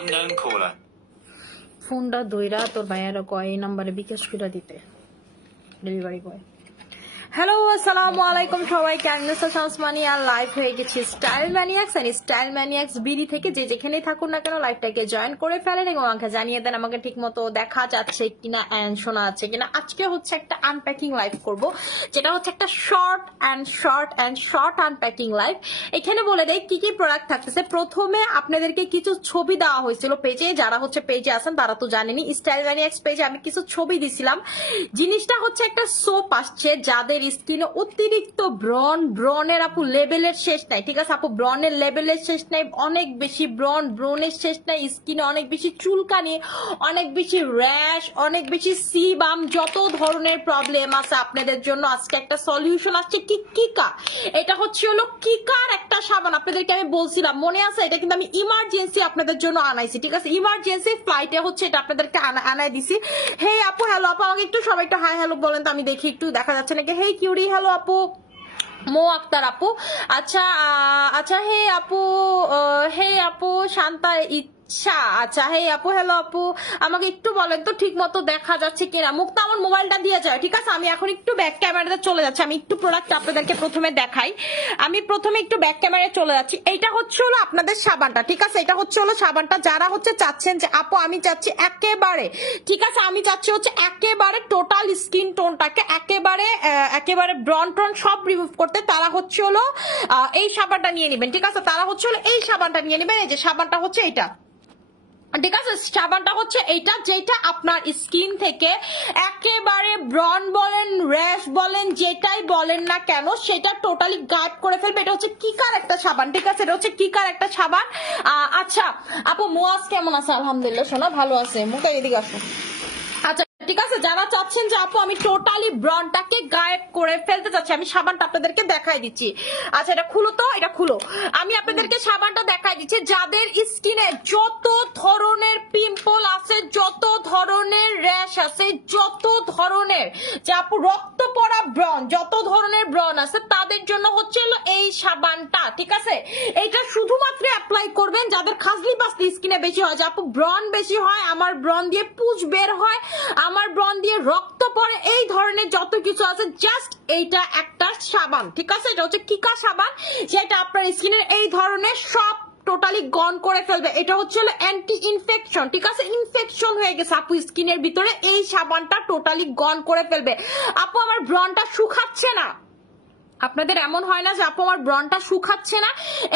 Unknown caller. ফোনটা দইরা তোর ভাইয়ারা কয় এই নাম্বারে বিকাশ করে দিতে ডেলিভারি বয় হ্যালো আসসালামু আলাইকুম সবাইকে আইনুসা শামসমানি আর লাইভ হয়ে গেছি স্টাইল ম্যানিয়াক্স আর স্টাইল ম্যানিয়াক্স বিডি থেকে যে যেখানেই থাকুন না কেন লাইভটাকে জয়েন করে ফেলেন এবং আমাকে জানিয়ে দেন আমাকে ঠিকমতো দেখা যাচ্ছে কিনা এন্ড শোনা যাচ্ছে কিনা আজকে হচ্ছে একটা আনপ্যাকিং লাইভ করব যেটা হচ্ছে একটা শর্ট আনপ্যাকিং লাইভ এখানে বলে দেই কি কি প্রোডাক্ট থাকতেছে প্রথমে আপনাদেরকে কিছু ছবি দেওয়া হয়েছিল পেজে যারা হচ্ছে পেজে আছেন তারা তো জানেনই স্টাইল ম্যানিয়াক্স পেজে আমি কিছু ছবি দিছিলাম জিনিসটা হচ্ছে একটা সোপ আসছে যাদের স্কিনে অতিরিক্ত ব্রনের আপু লেভেলের শেষ নাই ঠিক আছে আপু ব্রনের লেভেলের শেষ নাই অনেক বেশি ব্রনের শেষ নাই স্কিনে অনেক বেশি চুলকানি অনেক বেশি র্যাশ অনেক বেশি সিবাম যত ধরনের প্রবলেম আছে আপনাদের জন্য আজকে একটা সলিউশন আসছে কিকা এটা হচ্ছে হলো কিকার একটা সাবান আপনাদেরকে আমি বলছিলাম মনে আছে এটা কিন্তু আমি ইমার্জেন্সি আপনাদের জন্য আনাইছি ঠিক আছে ইমার্জেন্সি ফ্লাইটে হচ্ছে এটা আপনাদেরকে আনাই দিছি হে আপু হ্যালো আপু আমাকে একটু সবাই একটু হাই হ্যালো বলেন তো আমি দেখি একটু দেখা যাচ্ছে নাকি হে কিউরি হ্যালো আপু মো আক্তার আপু আচ্ছা হে আপু শান্তা আচ্ছা হে আপু হ্যালো আপু আমাকে একটু বলেন তো ঠিক মতো দেখা যাচ্ছে কিনা মুক্তা আমার মোবাইলটা দিয়ে যায় ঠিক আছে আমি এখন একটু ব্যাক ক্যামেরাতে চলে যাচ্ছি আমি একটু প্রোডাক্ট আপনাদেরকে প্রথমে দেখাই আমি প্রথমে একটু ব্যাক ক্যামেরায় চলে যাচ্ছি এইটা হচ্ছে হলো আপনাদের সাবানটা ঠিক আছে এটা হচ্ছে হলো সাবানটা যারা হচ্ছে চাচ্ছেন যে আপু আমি চাচ্ছি একেবারে ঠিক আছে আমি চাচ্ছি হচ্ছে একেবারে টোটাল স্কিন টোনটাকে একেবারে ব্রন টন সব রিমুভ করতে তারা হচ্ছে হলো এই সাবানটা নিয়ে নেবেন ঠিক আছে তারা হচ্ছে হলো এই সাবানটা নিয়ে নেবেন এই যে সাবানটা হচ্ছে এইটা ঠিক আছে সাবানটা হচ্ছে এইটা যেটা আপনার স্কিন থেকে একেবারে ব্রন বলেন র্যাশ বলেন যেটাই বলেন না কেন সেটা টোটালি গায়েব করে ফেলবে এটা হচ্ছে কিকার একটা সাবান ঠিক আছে এটা হচ্ছে কিকার একটা সাবান আচ্ছা আপু মোয়াজ কেমন আছে আলহামদুলিল্লাহ সোনা ভালো আছে মুখে এদিকে আসো আচ্ছা ঠিক আছে যারা চাচ্ছেন যে আপু আমি টোটালি ব্রনটাকে গায়েব করে ফেলতে চাচ্ছি আমি সাবানটা আপনাদেরকে দেখাই দিচ্ছি আচ্ছা এটা খুলো তো এটা খুলো আমি আপনাদেরকে সাবানটা দেখাই দিচ্ছি যাদের স্কিনে যত ধরনের পিম্পল আছে যত ধরনের র্যাশ আছে যত ধরনের যে আপু রক্ত পড়া ব্রন যত ধরনের ব্রন আছে তাদের জন্য হচ্ছে এই সাবানটা ঠিক আছে এইটা শুধুমাত্র অ্যাপ্লাই করবেন যাদের খাজলি পাসলি স্কিনে বেশি হয় যে আপু ব্রন বেশি হয় আমার ব্রন দিয়ে পুঁজ বের হয় আমার ব্রন দিয়ে রক্ত পড়ে এই ধরনের যত কিছু আছে জাস্ট এইটা একটা সাবান ঠিক আছে এটা হচ্ছে কিকা সাবান যেটা আপনার স্কিনের এই ধরনের সব টোটালি গন করে ফেলবে এটা হচ্ছে অ্যান্টি ইনফেকশন ঠিক আছে ইনফেকশন হয়ে গেছে আপু স্কিনের ভিতরে এই সাবানটা টোটালি গন করে ফেলবে আপু আমার ব্রনটা শুকাচ্ছে না আপনাদের এমন হয় না যে আপু আমার ব্রনটা শুকাচ্ছে না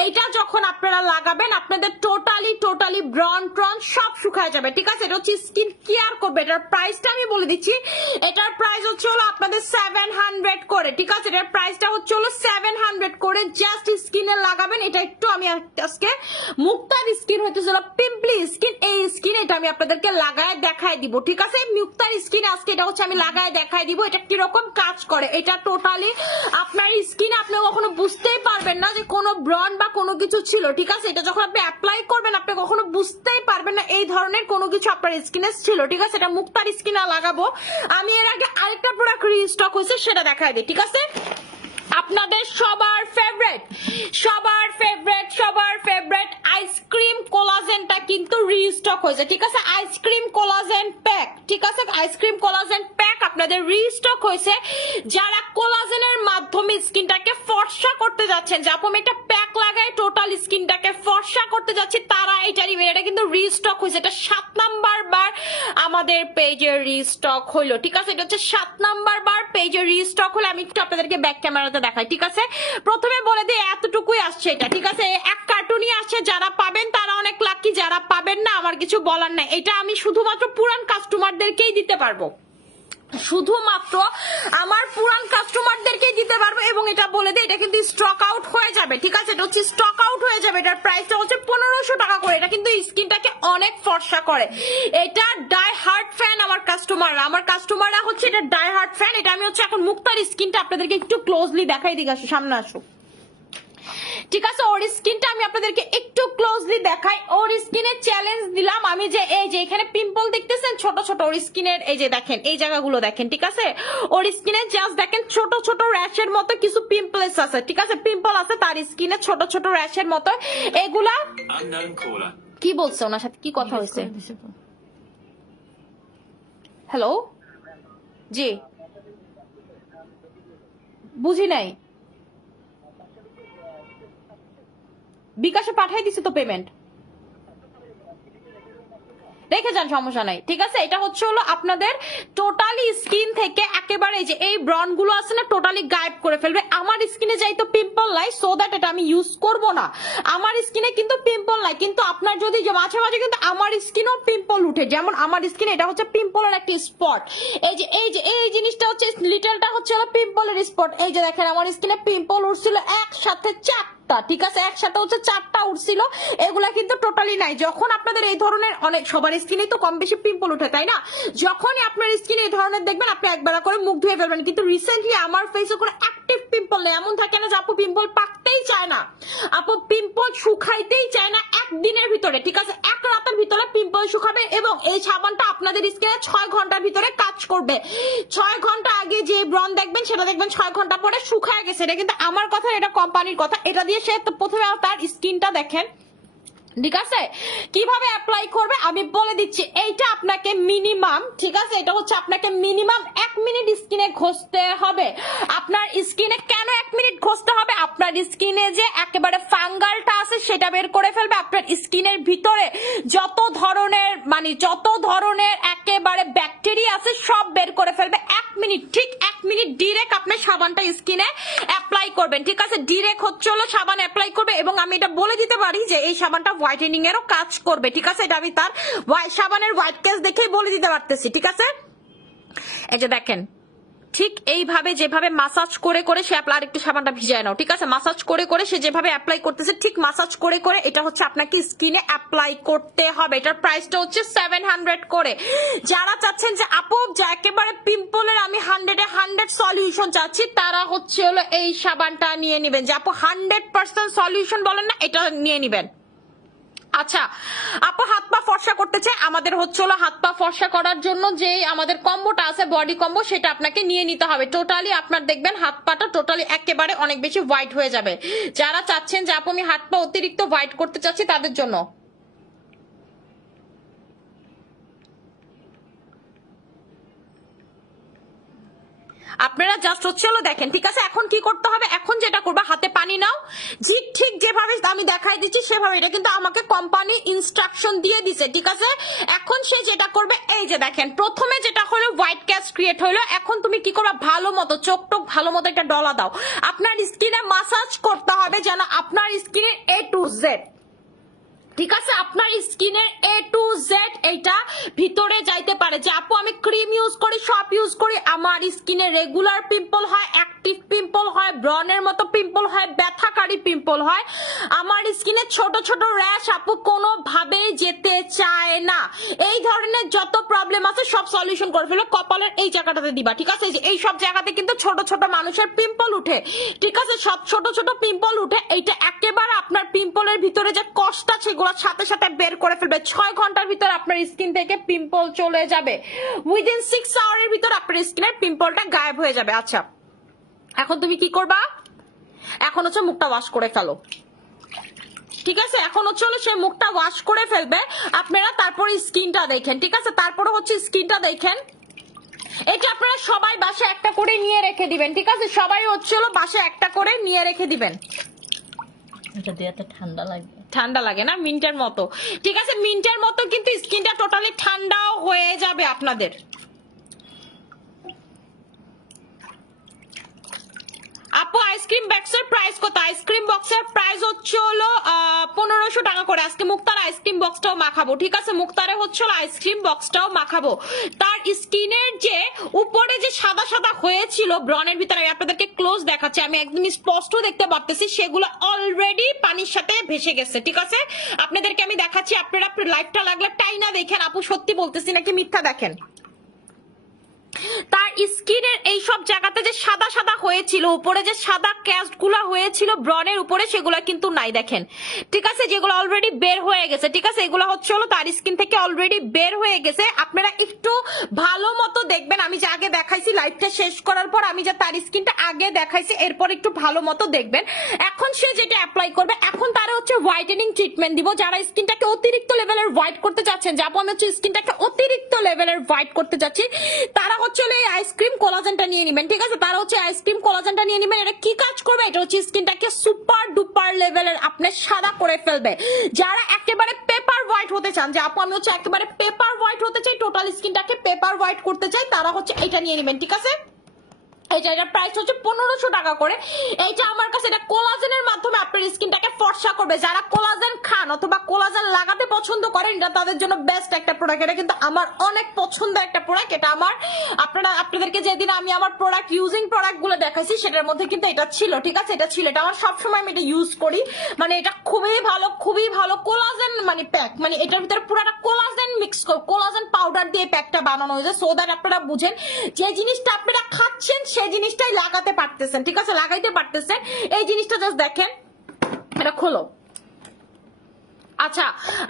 এইটা যখন আপনারা লাগাবেন আপনাদের টোটালি ব্রন ট্রন সব শুকায় যাবে ঠিক আছে এটা হচ্ছে স্কিন কেয়ার করবে এটার প্রাইসটা আমি বলে দিচ্ছি এটার প্রাইস হচ্ছে হলো আপনাদের 700 করে ঠিক আছে এটার প্রাইসটা হচ্ছে হলো 700 করে জাস্ট স্কিনে লাগাবেন এটা একটু আমি আজকে মুক্তার স্কিন হইতেছিল পিম্পলি স্কিন এই স্কিন এটা আমি আপনাদেরকে লাগায় দেখাই দিব ঠিক আছে মুক্তার স্কিন আজকে এটা হচ্ছে আমি লাগায় দেখাই দিব এটা কিরকম কাজ করে এটা টোটালি আপনার স্কিনে আপনি কখনো বুঝতেই পারবেন না যে কোনো ব্রন বা কোনো কিছু ছিল ঠিক আছে এটা যখন আপনি অ্যাপ্লাই করবেন আপনি কখনো বুঝতেই পারবেন না এই ধরনের কোনো কিছু আপনার স্কিনে ছিল ঠিক আছে এটা মুক্তার স্কিনে লাগাবো আমি এর আগে আরেকটা প্রোডাক্ট রিস্টক হয়েছে সেটা দেখাই দিই ঠিক আছে আপনাদের সবার ফেভারিট আইসক্রিম কোলাজেনটা কিন্তু রিস্টক হয়েছে ঠিক আছে আইসক্রিম কোলাজেন প্যাক ঠিক আছে আইসক্রিম কোলাজেন প্যাক আপনাদের রিস্টক হয়েছে যারা কোলাজেনের মাধ্যমে স্কিনটাকে ফর্সা করতে যাচ্ছেন যে আপু আমি একটা প্যাক লাগাই টোটাল স্কিনটাকে ফর্সা করতে যাচ্ছি তারা এটা নিবেন এটা কিন্তু রিস্টক হয়েছে এটা 7 নাম্বার বার আমাদের পেজে রিস্টক হইলো ঠিক আছে এটা হচ্ছে 7 নাম্বার বার পেজে রিস্টক হলো আমি একটু আপনাদেরকে ব্যাক ক্যামেরাতে দেখাই ঠিক আছে প্রথমে বলে দিই এতটুকুই আসছে এটা ঠিক আছে এক কার্টুনই আসছে যারা পাবেন তারা অনেক লাকি যারা পাবেন না আমার কিছু বলার নাই এটা আমি শুধুমাত্র পুরান কাস্টমারদেরকেই দিতে পারবো শুধুমাত্র আমার পুরান কাস্টমারদেরকেই দিতে পারবো এবং এটা বলে দিই এটা কিন্তু স্টক আউট হয়ে যাবে ঠিক আছে এটা হচ্ছে স্টক আউট হয়ে যাবে এটার প্রাইসটা হচ্ছে 1500 টাকা করে এটা কিন্তু স্কিনটাকে অনেক ফর্সা করে এটা ডাই হার্ড ফ্যান আমার কাস্টমাররা হচ্ছে এটা ডাই হার্ড ফ্যান এটা আমি হচ্ছে এখন মুক্তার স্কিনটা আপনাদেরকে একটু ক্লোজলি দেখাই দিই আসো সামনে আসো ঠিক আছে ওর স্কিনটা আমি আপনাদেরকে একটু ক্লোজলি দেখাই ওর স্কিনে চ্যালেঞ্জ দিলাম আমি যে এই যে এখানে পিম্পল দেখতেছেন ছোট ছোট ওর স্কিনের এই যে দেখেন এই জায়গাগুলো দেখেন ঠিক আছে ওর স্কিনে জাস্ট দেখেন ছোট ছোট র্যাশের মতো কিছু পিম্পলস আছে ঠিক আছে পিম্পল আছে তার স্কিনে ছোট ছোট র্যাশের মতো এগুলা কি বলছে, ওনার সাথে কি কথা হয়েছে? হ্যালো, জি বুঝি নাই। বিকাশে পাঠাই দিছে তো পেমেন্ট, রেখে যান, সমস্যা নাই। ঠিক আছে, এটা হচ্ছে হলো আপনাদের টোটালি স্কিন থেকে একেবারে যে এই ব্রন গুলো আছে না টোটালি গায়েব করে ফেলবে। আমার স্কিনে যাই তো পিম্পল নাই, সো দ্যাট এটা আমি ইউজ করব না। আমার স্কিনে কিন্তু পিম্পল নাই, কিন্তু আপনার যদি মাঝে মাঝে কিন্তু আমার স্কিনেও পিম্পল উঠে, যেমন আমার স্কিনে এটা হচ্ছে পিম্পলের একটা স্পট। এই জিনিসটা হচ্ছে লিটলটা হচ্ছে হলো পিম্পলের স্পট। এই যে দেখেন আমার স্কিনে পিম্পল উঠছিল একসাথে চারটা, ঠিক আছে, একসাথে হচ্ছে চারটা উঠছিল, এগুলা কিন্তু টোটালি নাই। যখন আপনাদের এই ধরনের অনেক সবার স্কিনে তো কম বেশি পিম্পল উঠে, তাই না? যখনই আপনার স্কিনে এই ধরনের দেখবেন আপনি একবার করে মুখ ধুয়ে ফেলবেন। কিন্তু রিসেন্টলি আমার ফেসে কোনো অ্যাক্টিভ পিম্পল নেই। এমন থাকে না যে আপু পিম্পল পাকতেই চায় না, আপু পিম্পল শুকাইতেই চায় না একদিনের ভিতরে, ঠিক আছে, এক রাতের ভিতরে পিম্পল শুকাবে। এবং এই সাবানটা আপনাদের স্কিনে 6 ঘন্টার ভিতরে কাজ করবে। 6 ঘন্টা আগে যে ব্রন দেখবেন সেটা দেখবেন 6 ঘন্টা পরে শুকায় গেছে। এটা কিন্তু আমার কথা, এটা কোম্পানির কথা। এটা দিয়ে সে তো প্রথমে তার স্কিনটা দেখেন, ঠিক আছে, কিভাবে অ্যাপ্লাই করবে আমি বলে দিচ্ছি। এইটা আপনাকে মিনিমাম, ঠিক আছে, এটা হচ্ছে আপনাকে মিনিমাম 1 মিনিট স্কিনে ঘষতে হবে। আপনার স্কিনে কেন 1 মিনিট ঘষতে হবে? আপনার স্কিনে যে একেবারে ফাঙ্গালটা আছে সেটা বের করে ফেলবে। আপনার স্কিনের ভিতরে যত ধরনের একেবারে ব্যাকটেরিয়া আছে সব বের করে ফেলবে 1 মিনিট। ঠিক 1 মিনিট ডিরেক্ট আপনি সাবানটা স্কিনে অ্যাপ্লাই করবেন, ঠিক আছে, ডিরেক্ট হচ্ছে হলো সাবান অ্যাপ্লাই করবে। এবং আমি এটা বলে দিতে পারি যে এই সাবানটা হোয়াইটেনিং এরও কাজ করবে, ঠিক আছে, এটা আমি তার সাবানের হোয়াইট কেস দেখেই বলে দিতে পারতেছি, ঠিক আছে। এই যে দেখেন, ঠিক এইভাবে যেভাবে মাসাজ করে করে সে আরেকটু সাবানটা ভিজায় নাও, ঠিক আছে, মাসাজ করে করে সে যেভাবে অ্যাপ্লাই করতেছে ঠিক মাসাজ করে করে এটা হচ্ছে আপনাকে স্কিনে অ্যাপ্লাই করতে হবে। এটার প্রাইসটা হচ্ছে 700 করে। যারা চাচ্ছেন যে আপু যা একেবারে পিম্পলের আমি 100 সলিউশন চাচ্ছি, তারা হচ্ছে হলো এই সাবানটা নিয়ে নেবেন। যে আপু 100% সলিউশন বলেন না, এটা নিয়ে নেবেন। আচ্ছা আপু হাত পা ফর্সা করতে চাই, আমাদের হচ্ছে হলো হাত পা ফর্সা করার জন্য যে আমাদের কম্বোটা আছে বডি কম্বো, সেটা আপনাকে নিয়ে নিতে হবে। টোটালি আপনার দেখবেন হাত পাটা টোটালি একেবারে অনেক বেশি হোয়াইট হয়ে যাবে। যারা চাচ্ছেন যে আপু আমি হাত পা অতিরিক্ত হোয়াইট করতে চাচ্ছি তাদের জন্য আপনারা জাস্ট হচ্ছে হলো দেখেন, ঠিক আছে। এখন কি করতে হবে? এখন যেটা করবে হাতে পানি নাও, জি ঠিক যেভাবে আমি দেখাই দিচ্ছি সেভাবে, এটা কিন্তু আমাকে কোম্পানি ইনস্ট্রাকশন দিয়ে দিছে, ঠিক আছে। এখন সে যেটা করবে, এই যে দেখেন প্রথমে যেটা হলো হোয়াইট ক্যাস্ট ক্রিয়েট হলো। এখন তুমি কি করবা, ভালো মতো চোখ টোক ভালো মতো একটা ডলা দাও, আপনার স্কিনে মাসাজ করতে হবে যেন আপনার স্কিনের A to Z, ঠিক আছে, আপনার স্কিনের A to Z এইটা ভিতরে যাইতে পারে। যে আপু আমি ক্রিম ইউজ করি, সব ইউজ করি, আমার স্কিনে রেগুলার পিম্পল হয়, অ্যাক্টিভ পিম্পল হয়, ব্রনের মতো পিম্পল হয়, ব্যথাকারী পিম্পল হয়, আমার স্কিনে ছোট ছোট র্যাশ আপু কোনোভাবেই যেতে চায় না। এই ধরনের যত প্রবলেম আছে সব সলিউশন করে ফেলো, কপালের এই জায়গাটাতে দিবা, ঠিক আছে। এই সব জায়গাতে কিন্তু ছোট ছোট মানুষের পিম্পল উঠে, ঠিক আছে, সব ছোট ছোট পিম্পল উঠে। এইটা একেবারে আপনার পিম্পলের ভিতরে যে কষ্ট আছে সাথে সাথে বের করে ফেলবে। 6 ঘন্টার ভিতরে আপনার স্কিন থেকে পিম্পল চলে যাবে, উইদিন 6 আওয়ারের ভিতরে আপনার স্কিনের পিম্পলটা গায়েব হয়ে যাবে। আচ্ছা এখন তুমি কি করবা, এখন হচ্ছে মুখটা ওয়াশ করে ফেলো, ঠিক আছে। এখন হচ্ছে সে মুখটা ওয়াশ করে ফেলবে, আপনারা তারপরে স্কিনটা দেখেন, ঠিক আছে, তারপরে হচ্ছে স্কিনটা দেখেন। এটা আপনারা সবাই বাসে একটা করে নিয়ে রেখে দিবেন, ঠিক আছে, সবাই হচ্ছে বাসে একটা করে নিয়ে রেখে দিবেন। এটা দিয়ে তো ঠান্ডা লাগে, ঠান্ডা লাগে না, মিন্টের মতো, ঠিক আছে, মিন্টের মতো কিন্তু স্কিনটা টোটালি ঠান্ডাও হয়ে যাবে আপনাদের। আপু আইসক্রিম বক্সের প্রাইস কত? আইসক্রিম বক্সের প্রাইস হচ্ছে হলো 1500 টাকা করে। আজকে মুক্তার আইসক্রিম বক্সটাও মাখাবো, ঠিক আছে, মুক্তারে হচ্ছে আইসক্রিম বক্সটাও মাখাবো। তার স্কিনের যে উপরে যে সাদা সাদা হয়েছিল ব্রনের ভিতরে, আমি আপনাদেরকে ক্লোজ দেখাচ্ছি, আমি একদম স্পষ্ট দেখতে পারতেছি, সেগুলো অলরেডি পানির সাথে ভেসে গেছে, ঠিক আছে। আপনাদেরকে আমি দেখাচ্ছি, আপনারা লাইভটা লাগলে টাইনা দেখেন, আপু সত্যি বলতেছি নাকি মিথ্যা দেখেন। তার স্কিনের এই সব জায়গাতে যে সাদা সাদা হয়েছিল, উপরে যে সাদা ক্যাস্ট গুলা হয়েছিল ব্রনের উপরে, সেগুলা কিন্তু নাই দেখেন, ঠিক আছে, যেগুলো অলরেডি বের হয়ে গেছে, ঠিক আছে, এগুলো হচ্ছে তার স্কিন থেকে অলরেডি বের হয়ে গেছে। আপনারা একটু ভালো মতো দেখবেন, আমি আমি যে আগে দেখাইছি লাইভটা শেষ করার পর আমি যে তার স্কিনটা আগে দেখাইছি এরপর একটু ভালো মতো দেখবেন। এখন সে যেটা অ্যাপ্লাই করবে, এখন তারা হচ্ছে হোয়াইটেনিং ট্রিটমেন্ট দিব। যারা স্কিনটাকে অতিরিক্ত লেভেলের হোয়াইট করতে চাচ্ছেন, যে আপু আমি হচ্ছে স্কিনটাকে অতিরিক্ত লেভেলের হোয়াইট করতে চাচ্ছি, তারা হচ্ছে এই আইসক্রিম কোলাজেনটা নিয়ে নেবেন। ঠিক আছে, তারা হচ্ছে আইসক্রিম কোলাজেনটা নিয়ে নেবেন। এটা কি কাজ করবে? এটা হচ্ছে স্কিনটাকে সুপার ডুপার লেভেলের আপনার সাদা করে ফেলবে। যারা একেবারে পেপার হোয়াইট হতে চান, যে আপু আমি হচ্ছে একেবারে পেপার হোয়াইট হতে চাই, টোটাল স্কিনটাকে পেপার হোয়াইট করতে চাই, তারা হচ্ছে এটা নিয়ে নেবেন। ঠিক আছে, এটার প্রাইস হচ্ছে 1500 টাকা করে। এইটা আমার কাছে এটা কোলাজেনের মাধ্যমে আপনার স্কিনটাকে ফর্সা করবে। যারা কোলাজেন খান অথবা কোলাজেন লাগাতে পছন্দ করেন, এটা তাদের জন্য বেস্ট একটা প্রোডাক্ট। এটা কিন্তু আমার অনেক পছন্দের একটা প্রোডাক্ট। এটা আমার আপনাদেরকে যেদিন আমি আমার প্রোডাক্ট ইউজিং প্রোডাক্ট গুলো দেখাইছি সেটার মধ্যে কিন্তু এটা ছিল। ঠিক আছে, এটা ছিল, এটা আমার সবসময় আমি এটা ইউজ করি। মানে এটা খুবই ভালো কোলাজেন মানে প্যাক, মানে এটার ভিতরে পুরোটা কোলাজেন মিক্স কোলাজেন পাউডার দিয়ে প্যাকটা বানানো হয়েছে। সো দ্যাট আপনারা বুঝেন যে জিনিসটা আপনারা খাচ্ছেন সেই জিনিসটাই লাগাতে পারতেছেন। ঠিক আছে, লাগাইতে পারতেছেন। এই জিনিসটা জাস্ট দেখেন, এটা খোলো। আচ্ছা,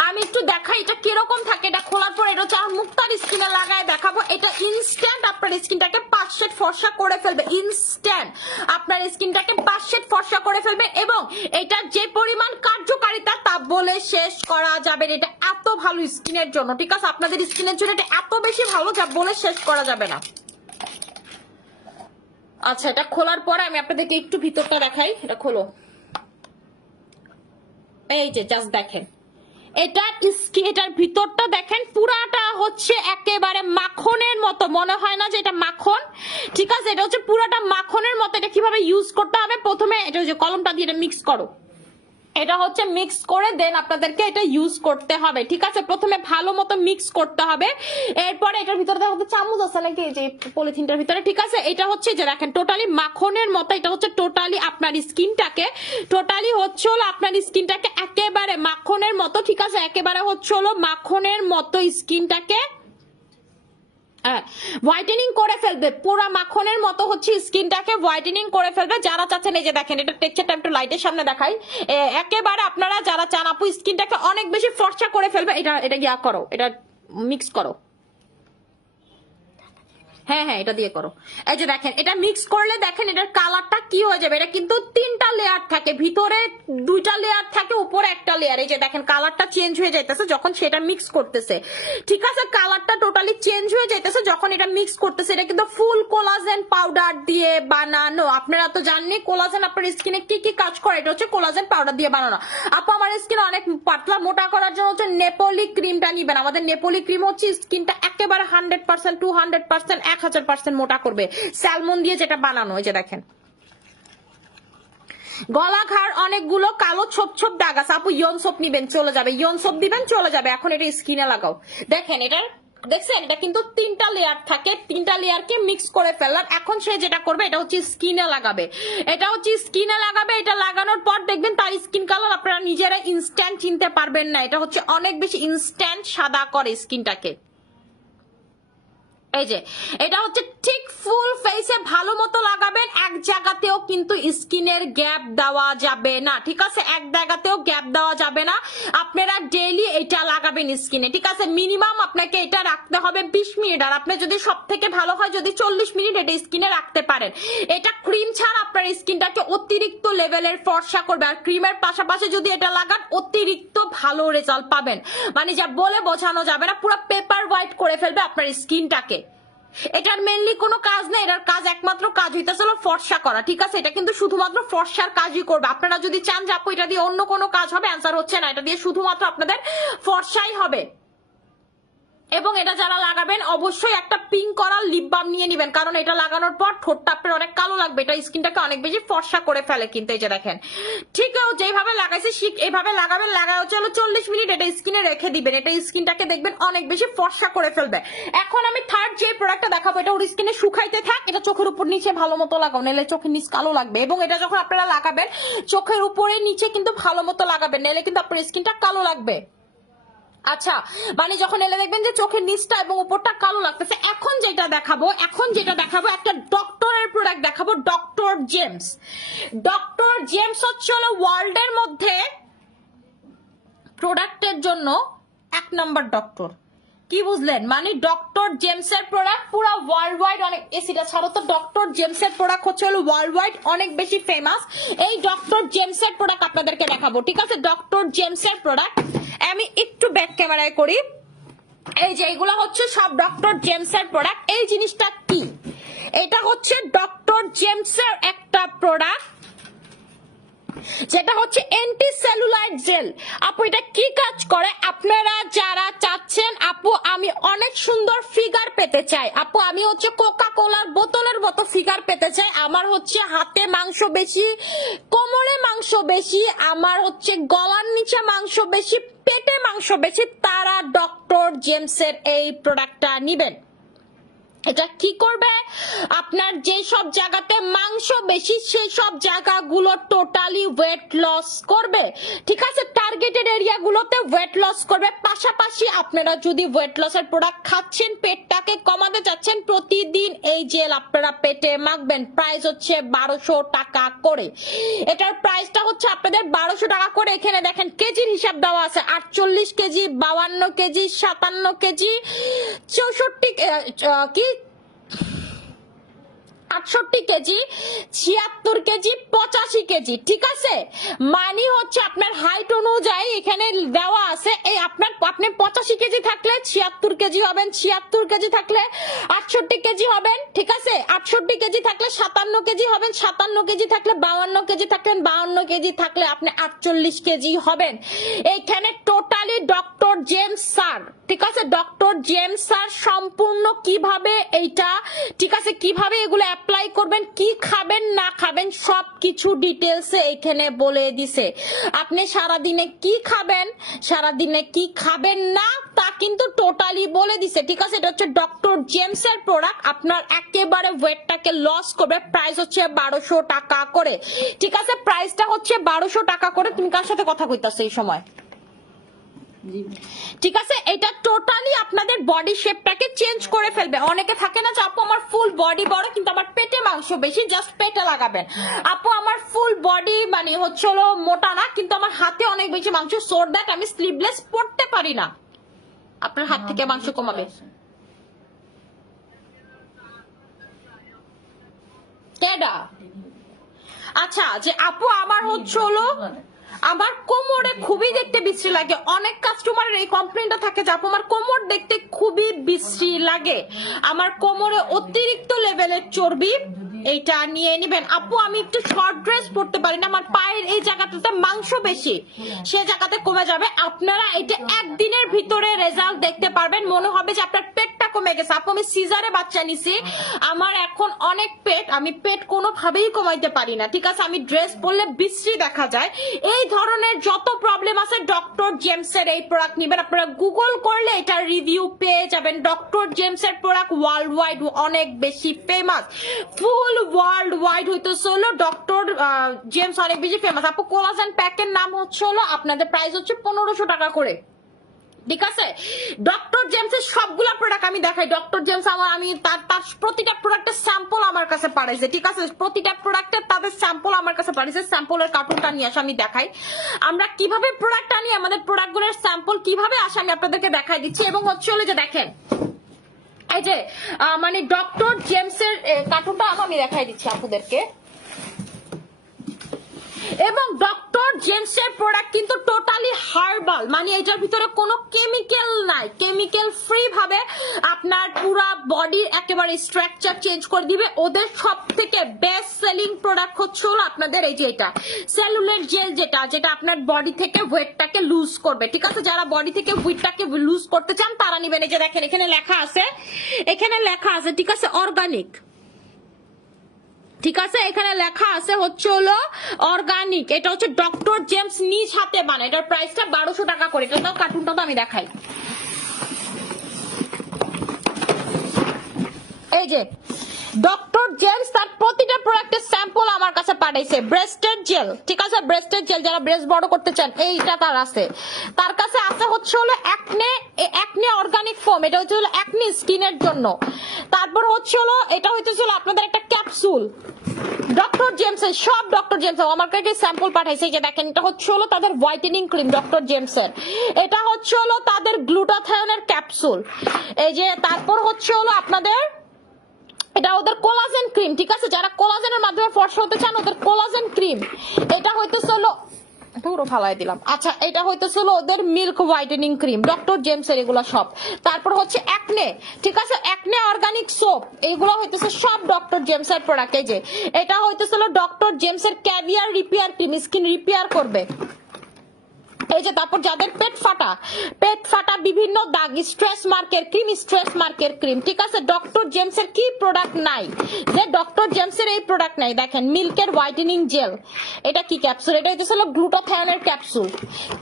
আমি একটু দেখাই এটা কিরকম থাকে। এটা খোলার পর এটা হচ্ছে মুক্তার স্কিনে লাগায় দেখাবো। এটা ইনস্ট্যান্ট আপনার স্কিনটাকে 5 শেড ফর্সা করে ফেলবে। ইনস্ট্যান্ট আপনার স্কিনটাকে 5 শেড ফর্সা করে ফেলবে, এবং এটার যে পরিমাণ কার্যকারিতা তা বলে শেষ করা যাবে। এটা এত ভালো স্কিনের জন্য। ঠিক আছে, আপনাদের স্কিনের জন্য এটা এত বেশি ভালো যা বলে শেষ করা যাবে না। আচ্ছা, এটা খোলার পরে আমি আপনাদেরকে একটু ভিতরটা দেখাই। এটা খোলো, এই যে জাস্ট দেখেন, এটার ভিতরটা দেখেন, পুরাটা হচ্ছে একেবারে মাখনের মতো। মনে হয় না যে এটা মাখন? ঠিক আছে, এটা হচ্ছে পুরাটা মাখনের মতো। এটা কিভাবে ইউজ করতে হবে, প্রথমে এটা যে কলমটা দিয়ে এটা মিক্স করো, এটা হচ্ছে মিক্স করে দেন আপনাদেরকে এটা ইউজ করতে হবে। ঠিক আছে, প্রথমে ভালো মতো মিক্স করতে হবে। এরপরে এটার ভিতরে দেখো চামচ আছে নাকি, এই যে পলিথিনটার ভিতরে। ঠিক আছে, এটা হচ্ছে যে দেখেন টোটালি মাখনের মতো। এটা হচ্ছে টোটালি আপনার স্কিনটাকে একেবারে মাখনের মতো। ঠিক আছে, একেবারে হচ্ছে মাখনের মতো স্কিনটাকে হোয়াইটেনিং করে ফেলবে। পুরো মাখনের মতো হচ্ছে স্কিনটাকে হোয়াইটেনিং করে ফেলবে। যারা চাচ্ছেন, এই যে দেখেন এটা টেক্সচারটা একটু লাইটের সামনে দেখাই। একেবারে আপনারা যারা চান আপু স্কিনটাকে অনেক বেশি ফর্সা করে ফেলবে, এটা ইয়া করো, এটা মিক্স করো। হ্যাঁ, এটা দিয়ে করো। এই যে দেখেন, এটা মিক্স করলে দেখেন এটার কালারটা কি হয়ে যাবে। এটা কিন্তু 3টা লেয়ার থাকে, ভিতরে 2টা লেয়ার থাকে, উপরে একটা লেয়ার। এই যে দেখেন কালারটা চেঞ্জ হয়ে যাইতেছে যখন সেটা মিক্স করতেছে। ঠিক আছে, কালারটা টোটালি চেঞ্জ হয়ে যাইতেছে যখন এটা মিক্স করতেছে। এটা কিন্তু ফুল কোলাজেন পাউডার দিয়ে বানানো। আপনারা তো জানেন কোলাজেন আপনার স্কিনে কি কি কাজ করে। এটা হচ্ছে কোলাজেন পাউডার দিয়ে বানানো। আপু আমার স্কিন অনেক পাতলা মোটা করার জন্য হচ্ছে নেপোলি ক্রিমটা নিবেন। আমাদের নেপোলি ক্রিম হচ্ছে স্কিনটা একেবারে 100%, 200%, 1000% মোটা করবে। স্যালমন দিয়ে যেটা বানানো, এই যে দেখেন গলা ঘাড় অনেকগুলো কালো ছোপ ছোপ দাগ আছে। আপু ইয়ন সোপ নিবেন, চলে যাবে। ইয়ন সোপ দিবেন, চলে যাবে। এখন এটা স্কিনে লাগাও। দেখেন এটার দেখছেন, এটা কিন্তু 3টা লেয়ার থাকে, 3টা লেয়ারকে মিক্স করে ফেললাম। এখন সে যেটা করবে এটা হচ্ছে স্কিনে লাগাবে। এটা হচ্ছে স্কিনে লাগাবে। এটা লাগানোর পর দেখবেন তার স্কিন কালার আপনারা নিজেরা ইনস্ট্যান্ট চিনতে পারবেন না। এটা হচ্ছে অনেক বেশি ইনস্ট্যান্ট সাদা করে স্কিনটাকে। এই যে এটা হচ্ছে ঠিক ফুল ফেসে ভালো মতো লাগাবেন। এক জায়গাতেও কিন্তু স্কিনের গ্যাপ দেওয়া যাবে না। ঠিক আছে, এক জায়গাতেও গ্যাপ দেওয়া যাবে না। আপনারা ডেইলি এটা লাগাবেন স্কিনে। ঠিক আছে, মিনিমাম আপনাকে এটা রাখতে হবে 20 মিনিট। আর আপনি যদি সব থেকে ভালো হয় যদি 40 মিনিট এটা স্কিনে রাখতে পারেন। এটা ক্রিম ছাড়া আপনার স্কিনটাকে অতিরিক্ত লেভেলের ফর্সা করবে। আর ক্রিমের পাশাপাশি যদি এটা লাগান অতিরিক্ত ভালো রেজাল্ট পাবেন। মানে যা বলে বোঝানো যাবে না, পুরো পেপার হোয়াইট করে ফেলবে আপনার স্কিনটাকে। এটার মেইনলি কোনো কাজ নেই, এটার কাজ একমাত্র কাজ হইতেছিল ফর্সা করা। ঠিক আছে, এটা কিন্তু শুধুমাত্র ফর্সার কাজই করবে। আপনারা যদি চান যে আপু এটা দিয়ে অন্য কোনো কাজ হবে, অ্যান্সার হচ্ছে না। এটা দিয়ে শুধুমাত্র আপনাদের ফর্সাই হবে। এবং এটা যারা লাগাবেন অবশ্যই একটা পিঙ্ক করা লিপ বাম নিয়ে নেবেন, কারণ এটা লাগানোর পর ঠোঁটটা আপনার অনেক কালো লাগবে। এটা স্কিনটাকে অনেক বেশি ফর্সা করে ফেলে কিন্তু। এই যে দেখেন, ঠিক যেভাবে লাগাইছে ঠিক এইভাবে লাগাবেন। লাগা হচ্ছে 40 মিনিট এটা স্কিনে রেখে দিবেন। এটা স্কিনটাকে দেখবেন অনেক বেশি ফর্সা করে ফেলবে। এখন আমি থার্ড যে প্রোডাক্টটা দেখাবো, এটা ওর স্কিনে শুকাইতে থাক। এটা চোখের উপর নিচে ভালো মতো লাগাও, নাহলে চোখের নিচ কালো লাগবে। এবং এটা যখন আপনারা লাগাবেন চোখের উপরে নিচে কিন্তু ভালো মতো লাগাবেন, নাহলে কিন্তু আপনার স্কিনটা কালো লাগবে। আচ্ছা, মানে যখন এলে দেখবেন যে চোখের নিচটা এবং উপরটা কালো লাগতেছে। এখন যেটা দেখাবো একটা ডক্টরের প্রোডাক্ট দেখাবো, ডক্টর জেমস। ডক্টর জেমস হচ্ছে ওয়ার্ল্ডের মধ্যে প্রোডাক্টের জন্য 1 নম্বর ডক্টর। কি বুঝলেন? মানে ডক্টর জেমস এর প্রোডাক্ট পুরো ওয়ার্ল্ড ওয়াইড অনেক, এসিটা ছাড়ো তো, ডক্টর জেমস এর প্রোডাক্ট হচ্ছে হলো ওয়ার্ল্ড ওয়াইড অনেক বেশি ফেমাস। এই ডক্টর জেমস এর প্রোডাক্ট আপনাদেরকে দেখাবো, ঠিক আছে? ডক্টর জেমস এর প্রোডাক্ট আমি একটু ব্যাক ক্যামেরায় করি। এই যে এগুলো হচ্ছে সব ডক্টর জেমস এর প্রোডাক্ট। এই জিনিসটা কি? এটা হচ্ছে ডক্টর জেমস এর একটা প্রোডাক্ট যেটা হচ্ছে অ্যান্টি সেলুলাইট জেল। আপু এটা কি কাজ করে? আপনারা যারা চাচ্ছেন আপু আমি অনেক সুন্দর ফিগার পেতে চাই, আপু আমি হচ্ছে কোকা কোলার বোতলের মতো ফিগার পেতে চাই, আমার হচ্ছে হাতে মাংস বেশি, কোমরে মাংস বেশি, আমার হচ্ছে গলার নিচে মাংস বেশি, পেটে মাংস বেশি, তারা ডক্টর জেমস এর এই প্রোডাক্টটা নিবেন। এটা কি করবে? আপনার যে সব জায়গাতে মাংস বেশি সেই সব জায়গাগুলো টোটালি ওয়েট লস করবে, ঠিক আছে? টার্গেটেড এরিয়া গুলোতে ওয়েট লস করবে। পাশাপাশি আপনারা যদি ওয়েট লসের প্রোডাক্ট খাচ্ছেন, পেটটাকে কমাতে চাচ্ছেন, প্রতিদিন এই জেল আপনারা পেটে মাখবেন। প্রাইস হচ্ছে 1200 টাকা করে। এটার প্রাইসটা হচ্ছে আপনাদের 1200 টাকা করে। এখানে দেখেন কেজির হিসাব দেওয়া আছে, 48 কেজি, 52 কেজি, 57 কেজি, 64 কি 68 কেজি, 76 কেজি, 85 কেজি, ঠিক আছে? মানে হচ্ছে আপনার হাইট অনুযায়ী এখানে দেওয়া আছে। এই আপনি 85 কেজি থাকলে 76 কেজি হবেন, 76 কেজি থাকলে 68 কেজি হবেন, ঠিক আছে? 68 কেজি থাকলে 57 কেজি হবেন, 57 কেজি থাকলে 52 কেজি থাকলেন, 52 কেজি থাকলে আপনি 48 কেজি হবেন। এইখানে টোটালি ডক্টর জেমস স্যার, ঠিক আছে? ডক্টর জেমস স্যার সম্পূর্ণ কিভাবে এইটা, ঠিক আছে, কিভাবে এগুলো অ্যাপ্লাই করবেন, কি খাবেন না খাবেন সবকিছু ডিটেলসে এখানে বলে দিছে। আপনি সারাদিনে কি খাবেন, সারাদিনে কি খাবেন না তা কিন্তু টোটালি বলে দিছে, ঠিক আছে? এটা হচ্ছে ডক্টর জেমস এর প্রোডাক্ট, আপনার একেবারে ওয়েটটাকে লস করবে। প্রাইস হচ্ছে 1200 টাকা করে, ঠিক আছে? প্রাইসটা হচ্ছে 1200 টাকা করে। তুমি কার সাথে কথা কইতাছো এই সময়? ঠিক আছে, এটা টোটালি আপনাদের বডি শেপটাকে চেঞ্জ করে ফেলবে। অনেকে থাকে না যে আপু আমার ফুল বডি বড় কিন্তু আমার পেটে মাংস বেশি, জাস্ট পেটে লাগাবেন। আপু আমার ফুল বডি মানে হচ্ছে হলো মোটা না কিন্তু আমার হাতে অনেক বেশি মাংস, সো দ্যাট আমি স্লিভলেস পরতে পারি না, আপনার হাত থেকে মাংস কমাবে। কেডা? আচ্ছা, যে আপু আমার হচ্ছে হলো আমার কোমরে খুবই দেখতে বিশ্রী লাগে। অনেক কাস্টমারের এই কমপ্লেনটা থাকে যে আপু আমার কোমর দেখতে খুবই বিশ্রী লাগে, আমার কোমরে অতিরিক্ত লেভেলের চর্বি, এইটা নিয়ে নিবেন। আপু আমি একটু শর্ট ড্রেস পরতে পারি না, আমার পায়ের এই জায়গাটাতে মাংস বেশি, সে জায়গাতে কমে যাবে। আপনারা এটা একদিনের ভিতরে রেজাল্ট দেখতে পারবেন, মনে হবে যে আপনার পেটটা কমে গেছে। আপু আমি সিজারে বাচ্চা নিছি, আমার এখন অনেক পেট, আমি পেট কোনোভাবেই কমাইতে পারি না, ঠিক আছে? আমি ড্রেস পরলে বিশ্রী দেখা যায়। এই ধরনের যত প্রবলেম আছে ডক্টর জেমস এর এই প্রোডাক্ট নিবেন। আপনারা গুগল করলে এটার রিভিউ পেয়ে যাবেন। ডক্টর জেমস এর প্রোডাক্ট ওয়ার্ল্ড ওয়াইড অনেক বেশি ফেমাস, ফুল ওয়ার্ল্ড ওয়াইড হইতেছে হলো ডক্টর জেমস অনেক বেশি ফেমাস। আপু কোলাজেন প্যাকের নাম হচ্ছে হলো আপনাদের প্রাইস হচ্ছে 1500 টাকা করে, ঠিক আছে? ডক্টর জেমস এর সবগুলা প্রোডাক্ট আমি দেখাই। ডক্টর জেমস আমি তার প্রতিটা প্রোডাক্টের স্যাম্পল আমার কাছে পাঠাইছে, ঠিক আছে? প্রতিটা প্রোডাক্টের তাদের স্যাম্পল আমার কাছে পাঠাইছে, স্যাম্পলের কার্টুনটা নিয়ে আসে আমি দেখাই। আমরা কিভাবে প্রোডাক্ট আনি, আমাদের প্রোডাক্টগুলোর স্যাম্পল কিভাবে আসে আমি আপনাদেরকে দেখাই দিচ্ছি। এবং হচ্ছে হলো যে দেখেন এই যে মানে ডক্টর জেমস এর কার্টুনটা আমি দেখাই দিচ্ছি আপনাদেরকে। এবং ডক্টর জেমস এর প্রোডাক্ট কিন্তু টোটালি হার্বাল, মানে এটার ভিতরে কোনো কেমিক্যাল নাই, কেমিক্যাল ফ্রি ভাবে আপনার পুরো বডির একেবারে স্ট্রাকচার চেঞ্জ করে দিবে। ওদের সব থেকে বেস্ট সেলিং প্রোডাক্ট হচ্ছে হলো আপনাদের এই যে এটা সেলুলার জেল, যেটা যেটা আপনার বডি থেকে ওয়েটটাকে লুজ করবে, ঠিক আছে? যারা বডি থেকে ওয়েটটাকে লুজ করতে চান তারা নিবেন। এই যে দেখেন এখানে লেখা আছে, এখানে লেখা আছে, ঠিক আছে, অর্গানিক, ঠিক আছে? এখানে লেখা আছে হচ্ছে হলো অর্গানিক। এটা হচ্ছে ডক্টর জেমস নিজ হাতে বানায়, এটার প্রাইসটা 1200 টাকা করে। এটা তো কার্টুনটা তো আমি দেখাই। এই যে ডক্টর জেমস তার প্রতিটা প্রোডাক্টের স্যাম্পল আমার কাছে পাঠাইছে। ব্রেস্টের জেল, ঠিক আছে? ব্রেস্টের জেল যারা ব্রেস্ট বড় করতে চান এইটা তার আছে। তার কাছে আছে হচ্ছে হলো একনে অর্গানিক ফোম, এটা হচ্ছে হলো একনি স্কিনের জন্য। তারপর হচ্ছে হলো এটা হইতেছিল আপনাদের একটা ক্যাপসুল, ডক্টর জেমসের সব ডক্টর জেমসের আমার কাছে স্যাম্পল পাঠাইছে, যে দেখেন এটা হচ্ছে হলো তাদের হোয়াইটেনিং ক্রিম ডক্টর জেমসের, এটা হচ্ছে হলো তাদের গ্লুটাথায়নের ক্যাপসুল, এই যে তারপর হচ্ছে হলো আপনাদের এটা ওদের কোলাজেন ক্রিম, ঠিক আছে, যারা কোলাজেনের মাধ্যমে ফর্সা হতে চান ওদের কোলাজেন ক্রিম, এটা হইতেছে হলো পুরো ফালাই দিলাম। আচ্ছা এটা হইতেছে হলো ওদের মিল্ক হোয়াইটেনিং ক্রিম ডক্টর জেমসের, এগুলো সব। তারপর হচ্ছে অ্যাকনে, ঠিক আছে, অ্যাকনে অর্গানিক সোপ, এইগুলো হইতেছে সব ডক্টর জেমসের প্রোডাক্ট। এই যে এটা হইতেছে হলো ডক্টর জেমসের caviar repair cream, skin repair করবে। এই যে তারপর যাদের পেট ফাটা বিভিন্ন দাগ, স্ট্রেস মার্কের ক্রিম, স্ট্রেস মার্কের ক্রিম, ঠিক আছে, ডক্টর জেমসের কি প্রোডাক্ট নাই যে ডক্টর জেমসের এই প্রোডাক্ট নাই? দেখেন মিল্কের হোয়াইটেনিং জেল, এটা কি ক্যাপসুল, এটা হচ্ছে গ্লুটাথায়নের ক্যাপসুল,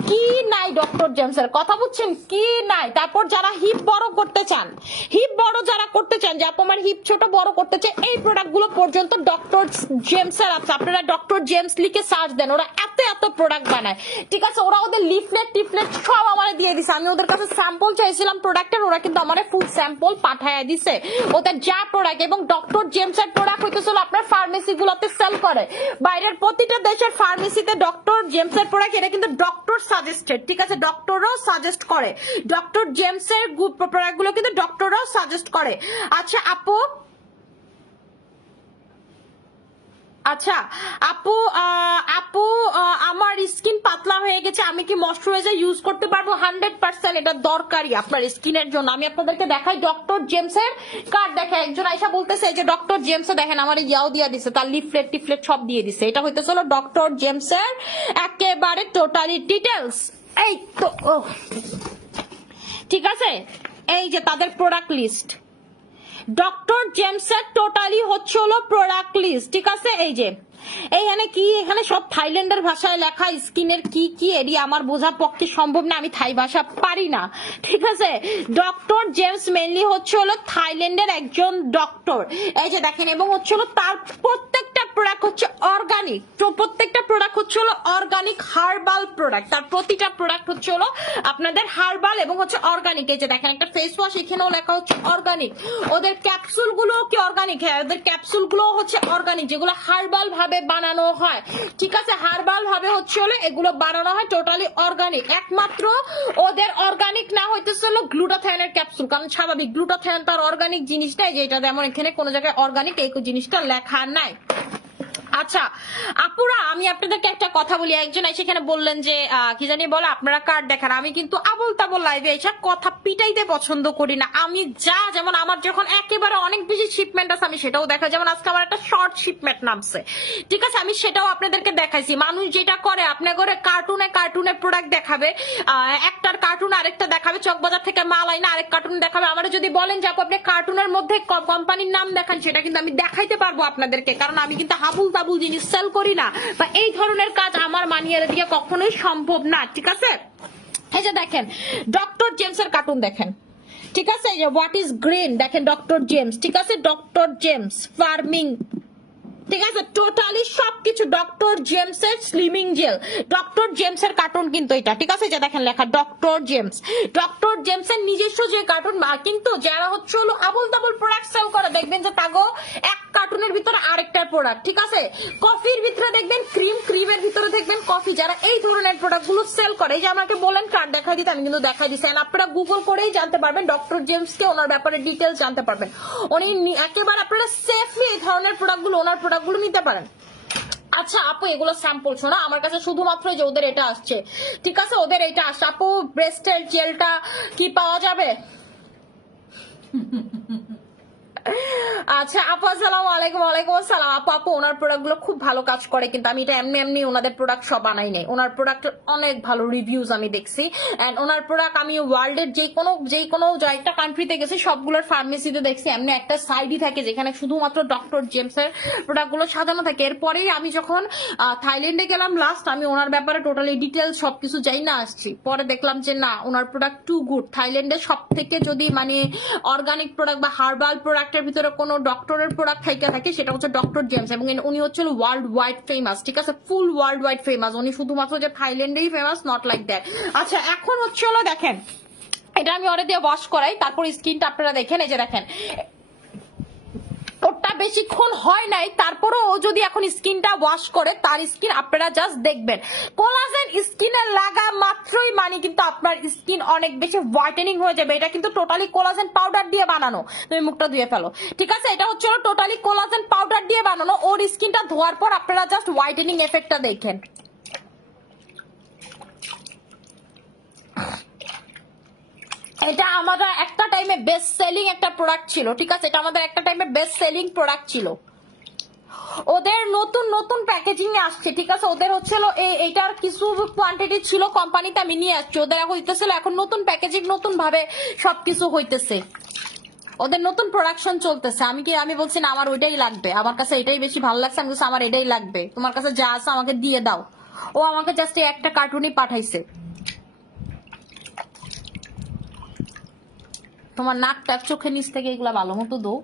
কি নাই ডক্টর জেমসের, কথা বুঝছেন, কি নাই। তারপর যারা হিপ বড় করতে চান, হিপ বড় যারা করতে চান, যে আপনার হিপ ছোট বড় করতে চান, এই প্রোডাক্ট গুলো পর্যন্ত ডক্টর জেমসের আছে। আপনারা ডক্টর জেমস লিখে সার্চ দেন, ওরা এত প্রোডাক্ট বানায়, ঠিক আছে। ওরা ওদের লিফলেট টিফলেট সব আমারে দিয়ে দিছে, আমি ওদের কাছে স্যাম্পল চাইছিলাম প্রোডাক্টের, ওরা কিন্তু আমারে ফুল স্যাম্পল পাঠায় দিছে ওদের যা প্রোডাক্ট। এবং ডক্টর জেমসের প্রোডাক্ট হইতেছিল আপনার ফার্মেসি গুলোতে সেল করে, বাইরের প্রতিটা দেশের ফার্মেসিতে ডক্টর জেমসের প্রোডাক্ট, এটা কিন্তু ডক্টর সাজেস্টেড, ঠিক আছে, ডক্টররাও সাজেস্ট করে, ডক্টর জেমসের প্রোডাক্ট গুলো কিন্তু ডক্টররাও সাজেস্ট করে। আচ্ছা আপু, আচ্ছা আপু, আমার স্কিন পাতলা হয়ে গেছে, আমি কি ময়শ্চারাইজার ইউজ করতে পারবো? 100% এটা দরকারি আপনার স্কিনের জন্য। আমি আপনাদেরকে দেখাই ডক্টর জেমসের কার্ড, দেখে একজন আইসা বলতেছে যে ডক্টর জেমসে দেখেন আমার ইয়াও দিয়া দিছে, তার লিফলেট টিফলেট সব দিয়ে দিছে, এটা হইতেছিল ডক্টর জেমসের একেবারে টোটালি ডিটেলস। এই তো ঠিক আছে, এই যে তাদের প্রোডাক্ট লিস্ট, ডক্টর জেমসের টোটালি হচ্ছে হলো প্রোডাক্ট লিস্ট, ঠিক আছে। এই যে এইখানে কি, এখানে সব থাইল্যান্ডের ভাষায় লেখা, স্কিনের কি কি এরিয়া আমার বোঝা পক্ষে সম্ভব না, আমি থাই ভাষা পারি না, ঠিক আছে। ডক্টর জেমস মেইনলি হচ্ছে হলো থাইল্যান্ডের একজন ডক্টর, এই যে দেখেন, এবং হচ্ছে হলো তার প্রত্যেকটা প্রোডাক্ট হচ্ছে অর্গানিক, প্রত্যেকটা প্রোডাক্ট হচ্ছে হলো অর্গানিক হার্বাল প্রোডাক্ট, তার প্রতিটা প্রোডাক্ট হচ্ছে হলো আপনাদের হার্বাল এবং হচ্ছে অর্গানিক। এই যে দেখেন একটা ফেস ওয়াশ, এখানেও লেখা হচ্ছে অর্গানিক, ওদের ক্যাপসুল গুলো কি অর্গানিক? হ্যাঁ, ওদের ক্যাপসুল গুলো হচ্ছে অর্গানিক, যেগুলো হার্বাল ভাবে বানানো হয়, ঠিক আছে, হার্বাল ভাবে হচ্ছে হলো এগুলো বানানো হয়, টোটালি অর্গানিক। একমাত্র ওদের অর্গানিক না হইতেছে হলো গ্লুটাথায়নের ক্যাপসুল, কারণ স্বাভাবিক গ্লুটাথায়ন তার অর্গানিক জিনিস নাই, যেটা যেমন এখানে কোনো জায়গায় অর্গানিক এই জিনিসটা লেখা নাই। আচ্ছা আপুরা, আমি আপনাদেরকে একটা কথা বলি, একজন সেখানে বললেন যে কি জানি বলে আপনারা কার্ড দেখান, আমি কিন্তু আবল তাবল লাইভে এসে কথা পিটাইতে পছন্দ করি না। আমি যা, যেমন আমার যখন একেবারে অনেক বেশি শিপমেন্ট আছে আমি সেটাও দেখা, যেমন আজকে আমার একটা শর্ট শিপমেন্ট নামছে, ঠিক আছে, আমি সেটাও আপনাদেরকে দেখাইছি। মানুষ যেটা করে আপনার ঘরে কার্টুনে প্রোডাক্ট দেখাবে, একটার কার্টুন আরেকটা দেখাবে, চকবাজার থেকে মাল আইনা আরেক কার্টুন দেখাবে। আমার যদি বলেন যে আপনি কার্টুনের মধ্যে কোম্পানির নাম দেখান, সেটা কিন্তু আমি দেখাইতে পারবো আপনাদেরকে, কারণ আমি কিন্তু হাবুল তাবুল জিনিস সেল করি না, বা এই ধরনের কাজ আমার মানিয়ার দিকে কখনোই সম্ভব না, ঠিক আছে। এই যে দেখেন ডক্টর জেমসের কার্টুন দেখেন, ঠিক আছে, এই যে হোয়াট ইজ গ্রিন দেখেন ডক্টর জেমস, ঠিক আছে, ডক্টর জেমস ফার্মিং, ঠিক আছে, টোটালি সবকিছু ডক্টর জেমসের স্লিমিং জেল, ডক্টর জেমসের কার্টুন কিন্তু এটা, ঠিক আছে, যে দেখেন লেখা ডক্টর জেমসের নিজস্ব যে কার্টুন, কিন্তু যারা হচ্ছে হলো আবল তাবল প্রোডাক্ট সেল করে দেখবেন যে তাগো এক কার্টুনের ভিতরে আরেকটার প্রোডাক্ট, ঠিক আছে, কফির ভিতরে দেখবেন ক্রিম, ক্রিমের ভিতরে দেখবেন কফি, যারা এই ধরনের প্রোডাক্ট গুলো সেল করে, এই যে আমাকে বলেন কার্ড দেখা দিতে, আমি কিন্তু দেখা দিচ্ছি, আপনারা গুগল করেই জানতে পারবেন ডক্টর জেমসকে, ওনার ব্যাপারে ডিটেলস জানতে পারবেন, উনি একেবারে আপনারা সেফলি এই ধরনের প্রোডাক্ট গুলো, ওনার প্রোডাক্ট গুলো নিতে পারেন। আচ্ছা আপু, এগুলো স্যাম্পল শোনা, আমার কাছে শুধুমাত্র যে ওদের এটা আসছে, ঠিক আছে, ওদের এটা আসছে। আপু ব্রেস্টের জেলটা কি পাওয়া যাবে? আচ্ছা আপু আসসালামু আলাইকুম। ওয়ালাইকুম আসসালাম। আপু ওনার প্রোডাক্ট গুলো খুব ভালো কাজ করে, কিন্তু আমি এটা এমনি ওনাদের প্রোডাক্ট সব বানাই নাই, ওনার প্রোডাক্ট অনেক ভালো রিভিউজ আমি দেখছি, এন্ড ওনার প্রোডাক্ট আমি ওয়ার্ল্ডের যে কোনো একটা কান্ট্রিতে গেছি সবগুলোর ফার্মেসিতে দেখছি এমনি একটা সাইডই থাকে যেখানে শুধুমাত্র ডক্টর জেমসের প্রোডাক্ট গুলো সাজানো থাকে। এরপরেই আমি যখন থাইল্যান্ডে গেলাম লাস্ট, আমি ওনার ব্যাপারে টোটালি ডিটেলস সবকিছু যাই না আসছি, পরে দেখলাম যে না, ওনার প্রোডাক্ট টু গুড। থাইল্যান্ডের সব থেকে যদি মানে অর্গানিক প্রোডাক্ট বা হার্বাল প্রোডাক্টের ভিতরে কোনো ডক্টরের প্রোডাক্ট থাকে সেটা হচ্ছে ডক্টর জেমস, এবং উনি হচ্ছে ওয়ার্ল্ড ওয়াইড ফেমাস, ঠিক আছে, ফুল ওয়ার্ল্ড ওয়াইড ফেমাস, উনি শুধুমাত্র যে থাইল্যান্ডেই ফেমাস, নট লাইক দ্যাট। আচ্ছা এখন হচ্ছে হলো দেখেন, এটা আমি ওরে দিয়ে ওয়াশ করাই, তারপর স্কিনটা আপনারা দেখেন, এই যে দেখেন ওটা বেশিক্ষণ হয় নাই, তারপরও ও যদি এখন স্কিনটা ওয়াশ করে তার স্কিন আপনারা জাস্ট দেখবেন, কোলাজেন স্কিনে লাগা মাত্রই মানে কিন্তু আপনার স্কিন অনেক বেশি হোয়াইটেনিং হয়ে যাবে। এটা কিন্তু টোটালি কোলাজেন পাউডার দিয়ে বানানো। তুমি মুখটা ধুয়ে ফেলো, ঠিক আছে? এটা হচ্ছে টোটালি কোলাজেন পাউডার দিয়ে বানানো। ওর স্কিনটা ধোয়ার পর আপনারা জাস্ট হোয়াইটেনিং এফেক্টটা দেখেন। এটা আমাদের একটা টাইমে বেস্ট সেলিং একটা প্রোডাক্ট ছিল, ঠিক আছে? এটা আমাদের একটা টাইমে বেস্ট সেলিং প্রোডাক্ট ছিল। ওদের নতুন নতুন প্যাকেজিং এ আসছে, ঠিক আছে? ওদের হচ্ছিল এইটার কিছু কোয়ান্টিটি ছিল কোম্পানিতে, আমি নিয়ে আসছি। ওদের এখন হইতেছিল এখন নতুন প্যাকেজিং, নতুন ভাবে সবকিছু হইতেছে, ওদের নতুন প্রোডাকশন চলতেছে। আমি বলছি না আমার ওইটাই লাগবে, আমার কাছে এটাই বেশি ভালো লাগছে। আমি বলছি আমার এটাই লাগবে, তোমার কাছে যা আছে আমাকে দিয়ে দাও। ও আমাকে জাস্ট একটা কার্টুনই পাঠাইছে। তোমার নাকটা চোখের নিচ থেকে এগুলা ভালো মতো দো,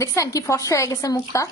দেখছেন কি ফর্সা হয়ে গেছে মুখটা।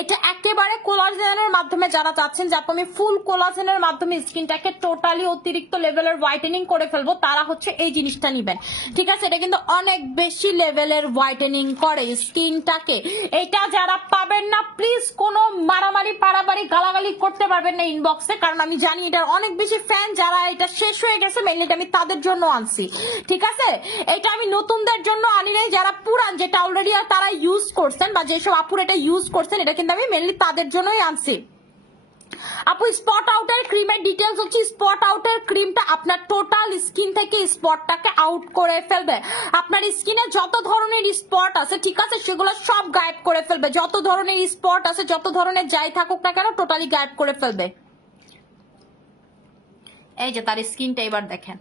এটা একেবারে কোলাজেনের মাধ্যমে, যারা চাচ্ছেন যে আপনি ফুল কোলাজেনের মাধ্যমে স্কিনটাকে টোটালি অতিরিক্ত লেভেলের হোয়াইটেনিং করে ফেলবো, তারা হচ্ছে এই জিনিসটা নিবেন, ঠিক আছে? এটা কিন্তু অনেক বেশি লেভেলের হোয়াইটেনিং করে স্কিনটাকে। এটা যারা পাবেন না প্লিজ কোনো মারামারি পারাপারি গালাগালি করতে পারবেন না ইনবক্সে, কারণ আমি জানি এটার অনেক বেশি ফ্যান। যারা এটা শেষ হয়ে গেছে মেনলি আমি তাদের জন্য আনছি, ঠিক আছে? এটা আমি নতুনদের জন্য আনি নাই, যারা পুরান যেটা অলরেডি তারা ইউজ করছেন বা যেসব আপুর এটা ইউজ করছেন, এটা কিন্তু আমি মেনলি তাদের জন্যই আনছি। আপু স্পট আউটের ক্রিমের ডিটেলস হচ্ছে, স্পট আউটের ক্রিমটা আপনার টোটাল স্কিন থেকে স্পটটাকে আউট করে ফেলবে। আপনার স্কিনে যত ধরনের স্পট আছে, ঠিক আছে, সেগুলো সব গায়েব করে ফেলবে। যত ধরনের স্পট আছে, যত ধরনের যাই থাকুক না কেন, টোটালি গায়েব করে ফেলবে। এই যে তার স্কিনটা এবার দেখেন,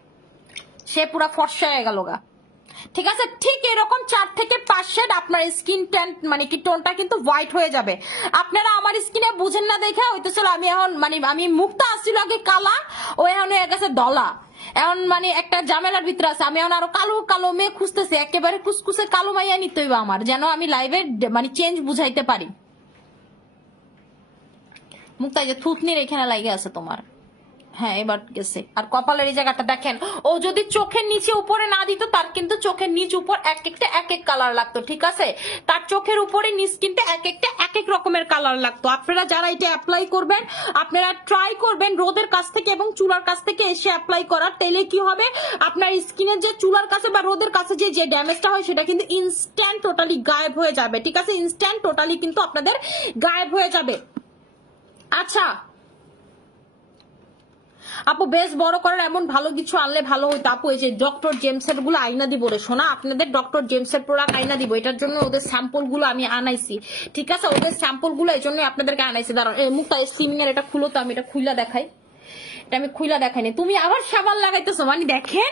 সে পুরো ফর্সা হয়ে গেল গা, ঠিক আছে? ঠিক এরকম 4 থেকে 5 শেড আপনার স্কিন টেন্ট মানে কি টোনটা কিন্তু হোয়াইট হয়ে যাবে। আপনারা আমার স্কিনে বুঝেন না দেখে হইতেছিল আমি এখন মানে আমি মুখটা আসছিল আগে কালা, ও এখন হয়ে গেছে দলা। এখন মানে একটা ঝামেলার ভিতরে আছে, আমি এখন আরো কালো কালো মেয়ে খুঁজতেছি, একেবারে কুসকুসে কালো মাইয়া নিতে হইব আমার, যেন আমি লাইভে মানে চেঞ্জ বুঝাইতে পারি। মুখটা যে থুতনির এখানে লাগে আছে তোমার, হ্যাঁ এবার গেছে। আর কপালের এই জায়গাটা দেখেন, ও যদি চোখের নিচে উপরে না দিত, তার কিন্তু চোখের নিচ উপর এক একটা এক এক কালার লাগতো, ঠিক আছে? তার চোখের উপরে নিচ কিন্তু এক একটা এক এক রকমের কালার লাগতো। আপনারা যারা এটা অ্যাপ্লাই করবেন, আপনারা ট্রাই করবেন রোদের কাছ থেকে এবং চুলার কাছ থেকে এসে অ্যাপ্লাই করার। তেলে কি হবে, আপনার স্কিনের যে চুলার কাছে বা রোদের কাছে যে ড্যামেজটা হয় সেটা কিন্তু ইনস্ট্যান্ট টোটালি গায়েব হয়ে যাবে, ঠিক আছে? ইনস্ট্যান্ট টোটালি কিন্তু আপনাদের গায়েব হয়ে যাবে। আচ্ছা আপু বেশ বড় করার এমন ভালো কিছু আনলে ভালো হইতো আপু। এই যে ডক্টর জেমসের গুলো আইনা দিব রে শোনা, আপনাদের ডক্টর জেমসের প্রোডাক্ট আইনা দিব। এটার জন্য ওদের স্যাম্পল গুলো আমি আনাইছি, ঠিক আছে? ওদের স্যাম্পল গুলো এই জন্য আপনাদেরকে আনাইছি। দাঁড়ান এই মুখটা স্লিমিং এর এটা খুলো তো, আমি এটা খুইলা দেখাই। এটা আমি খুইলা দেখাইনি, তুমি আবার সাবান লাগাইতেছো, মানে দেখেন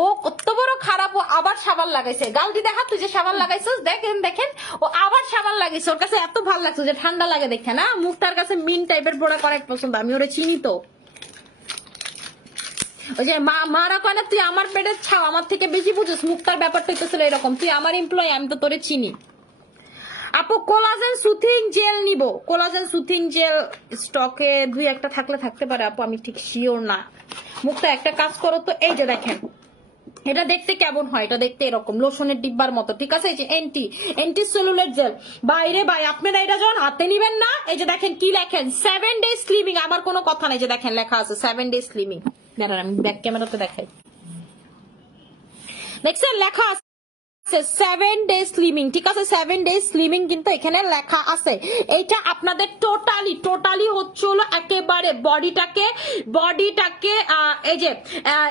ও কত বড় খারাপ, ও আবার সাবান লাগাইছে। গালদি দেখা তুই যে সাবান লাগাইছিস, দেখেন দেখেন ও আবার সাবান লাগাইছে। ওর কাছে এত ভালো লাগছে যে ঠান্ডা লাগে দেখে না, মুখটার কাছে মিন টাইপের প্রোডাক্ট অনেক পছন্দ, আমি ওরে চিনি তো। ওই যে মারা কয় না তুই আমার পেটের ছাও, আমার থেকে বেশি বুঝিস, মুখটার ব্যাপারটা হইতেছিল এরকম। তুই আমার এমপ্লয়ি, আমি তো তোরে চিনি। আপু কোলাজেন সুথিং জেল নিব, কোলাজেন সুথিং জেল স্টকে 2-1টা থাকলে থাকতে পারে আপু, আমি ঠিক শিওর না। মুখটা একটা কাজ করো তো, এই যে দেখেন এটা দেখতে কেমন হয়, এটা দেখতে এরকম লোশনের ডিব্বার মতো, ঠিক আছে? এই যে এন্টি সেলুলার জেল। বাইরে ভাই আপনারা এটা যখন হাতে নিবেন না, এই যে দেখেন কি লেখেন, 7 days স্লিমিং। আমার কোনো কথা নাই, যে দেখেন লেখা আছে 7 days স্লিমিং। দাঁড়ান আমি ব্যাক ক্যামেরাতে দেখাই, দেখছেন লেখা আছে 7 days স্লিমিং, ঠিক আছে? 7 days স্লিমিং কিন্তু এখানে লেখা আছে। এইটা আপনাদের টোটালি হচ্ছে হলো একেবারে বডিটাকে এই যে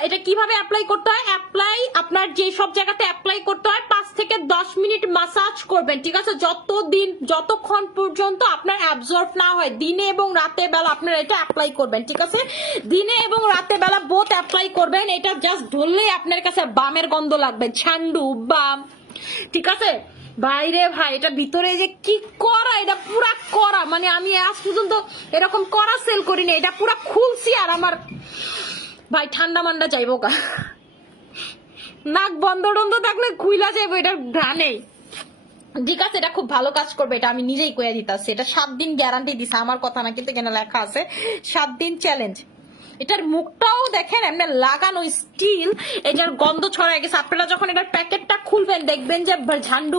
এটা কিভাবে অ্যাপ্লাই করতে হয়, অ্যাপ্লাই আপনার যে সব জায়গাতে অ্যাপ্লাই করতে হয় 5 থেকে 10 মিনিট মাসাজ করবেন, ঠিক আছে? যতক্ষণ পর্যন্ত আপনার অ্যাবজর্ব না হয়, দিনে এবং রাতে বেলা আপনারা এটা অ্যাপ্লাই করবেন, ঠিক আছে? দিনে এবং রাতে বেলা বোথ অ্যাপ্লাই করবেন। এটা জাস্ট ধরলেই আপনার কাছে বামের গন্ধ লাগবে, ছান্ডু বাম, ঠিক আছে? বাইরে ভাই এটা ভিতরে যে কি করা, এটা পুরা করা, মানে আমি আজ পর্যন্ত এরকম করা সেল করিনি। এটা পুরা খুলছি আর আমার ভাই ঠান্ডা মান্ডা যাইবো গা, নাক বন্ধ টন্ধ থাকলে খুইলা যাইবো, এটা ঘ্রাণেই, ঠিক আছে? এটা খুব ভালো কাজ করবে, এটা আমি নিজেই কইয়া দিতাছি। এটা 7 দিন গ্যারান্টি দিছে, আমার কথা না কিন্তু এখানে লেখা আছে 7 দিন চ্যালেঞ্জ। এটার মুখটাও দেখেন এমনি লাগানো স্টিল, এটার গন্ধ ছড়ায় গেছে। আপনারা যখন এটার প্যাকেটটা খুলবেন দেখবেন যে ঝান্ডু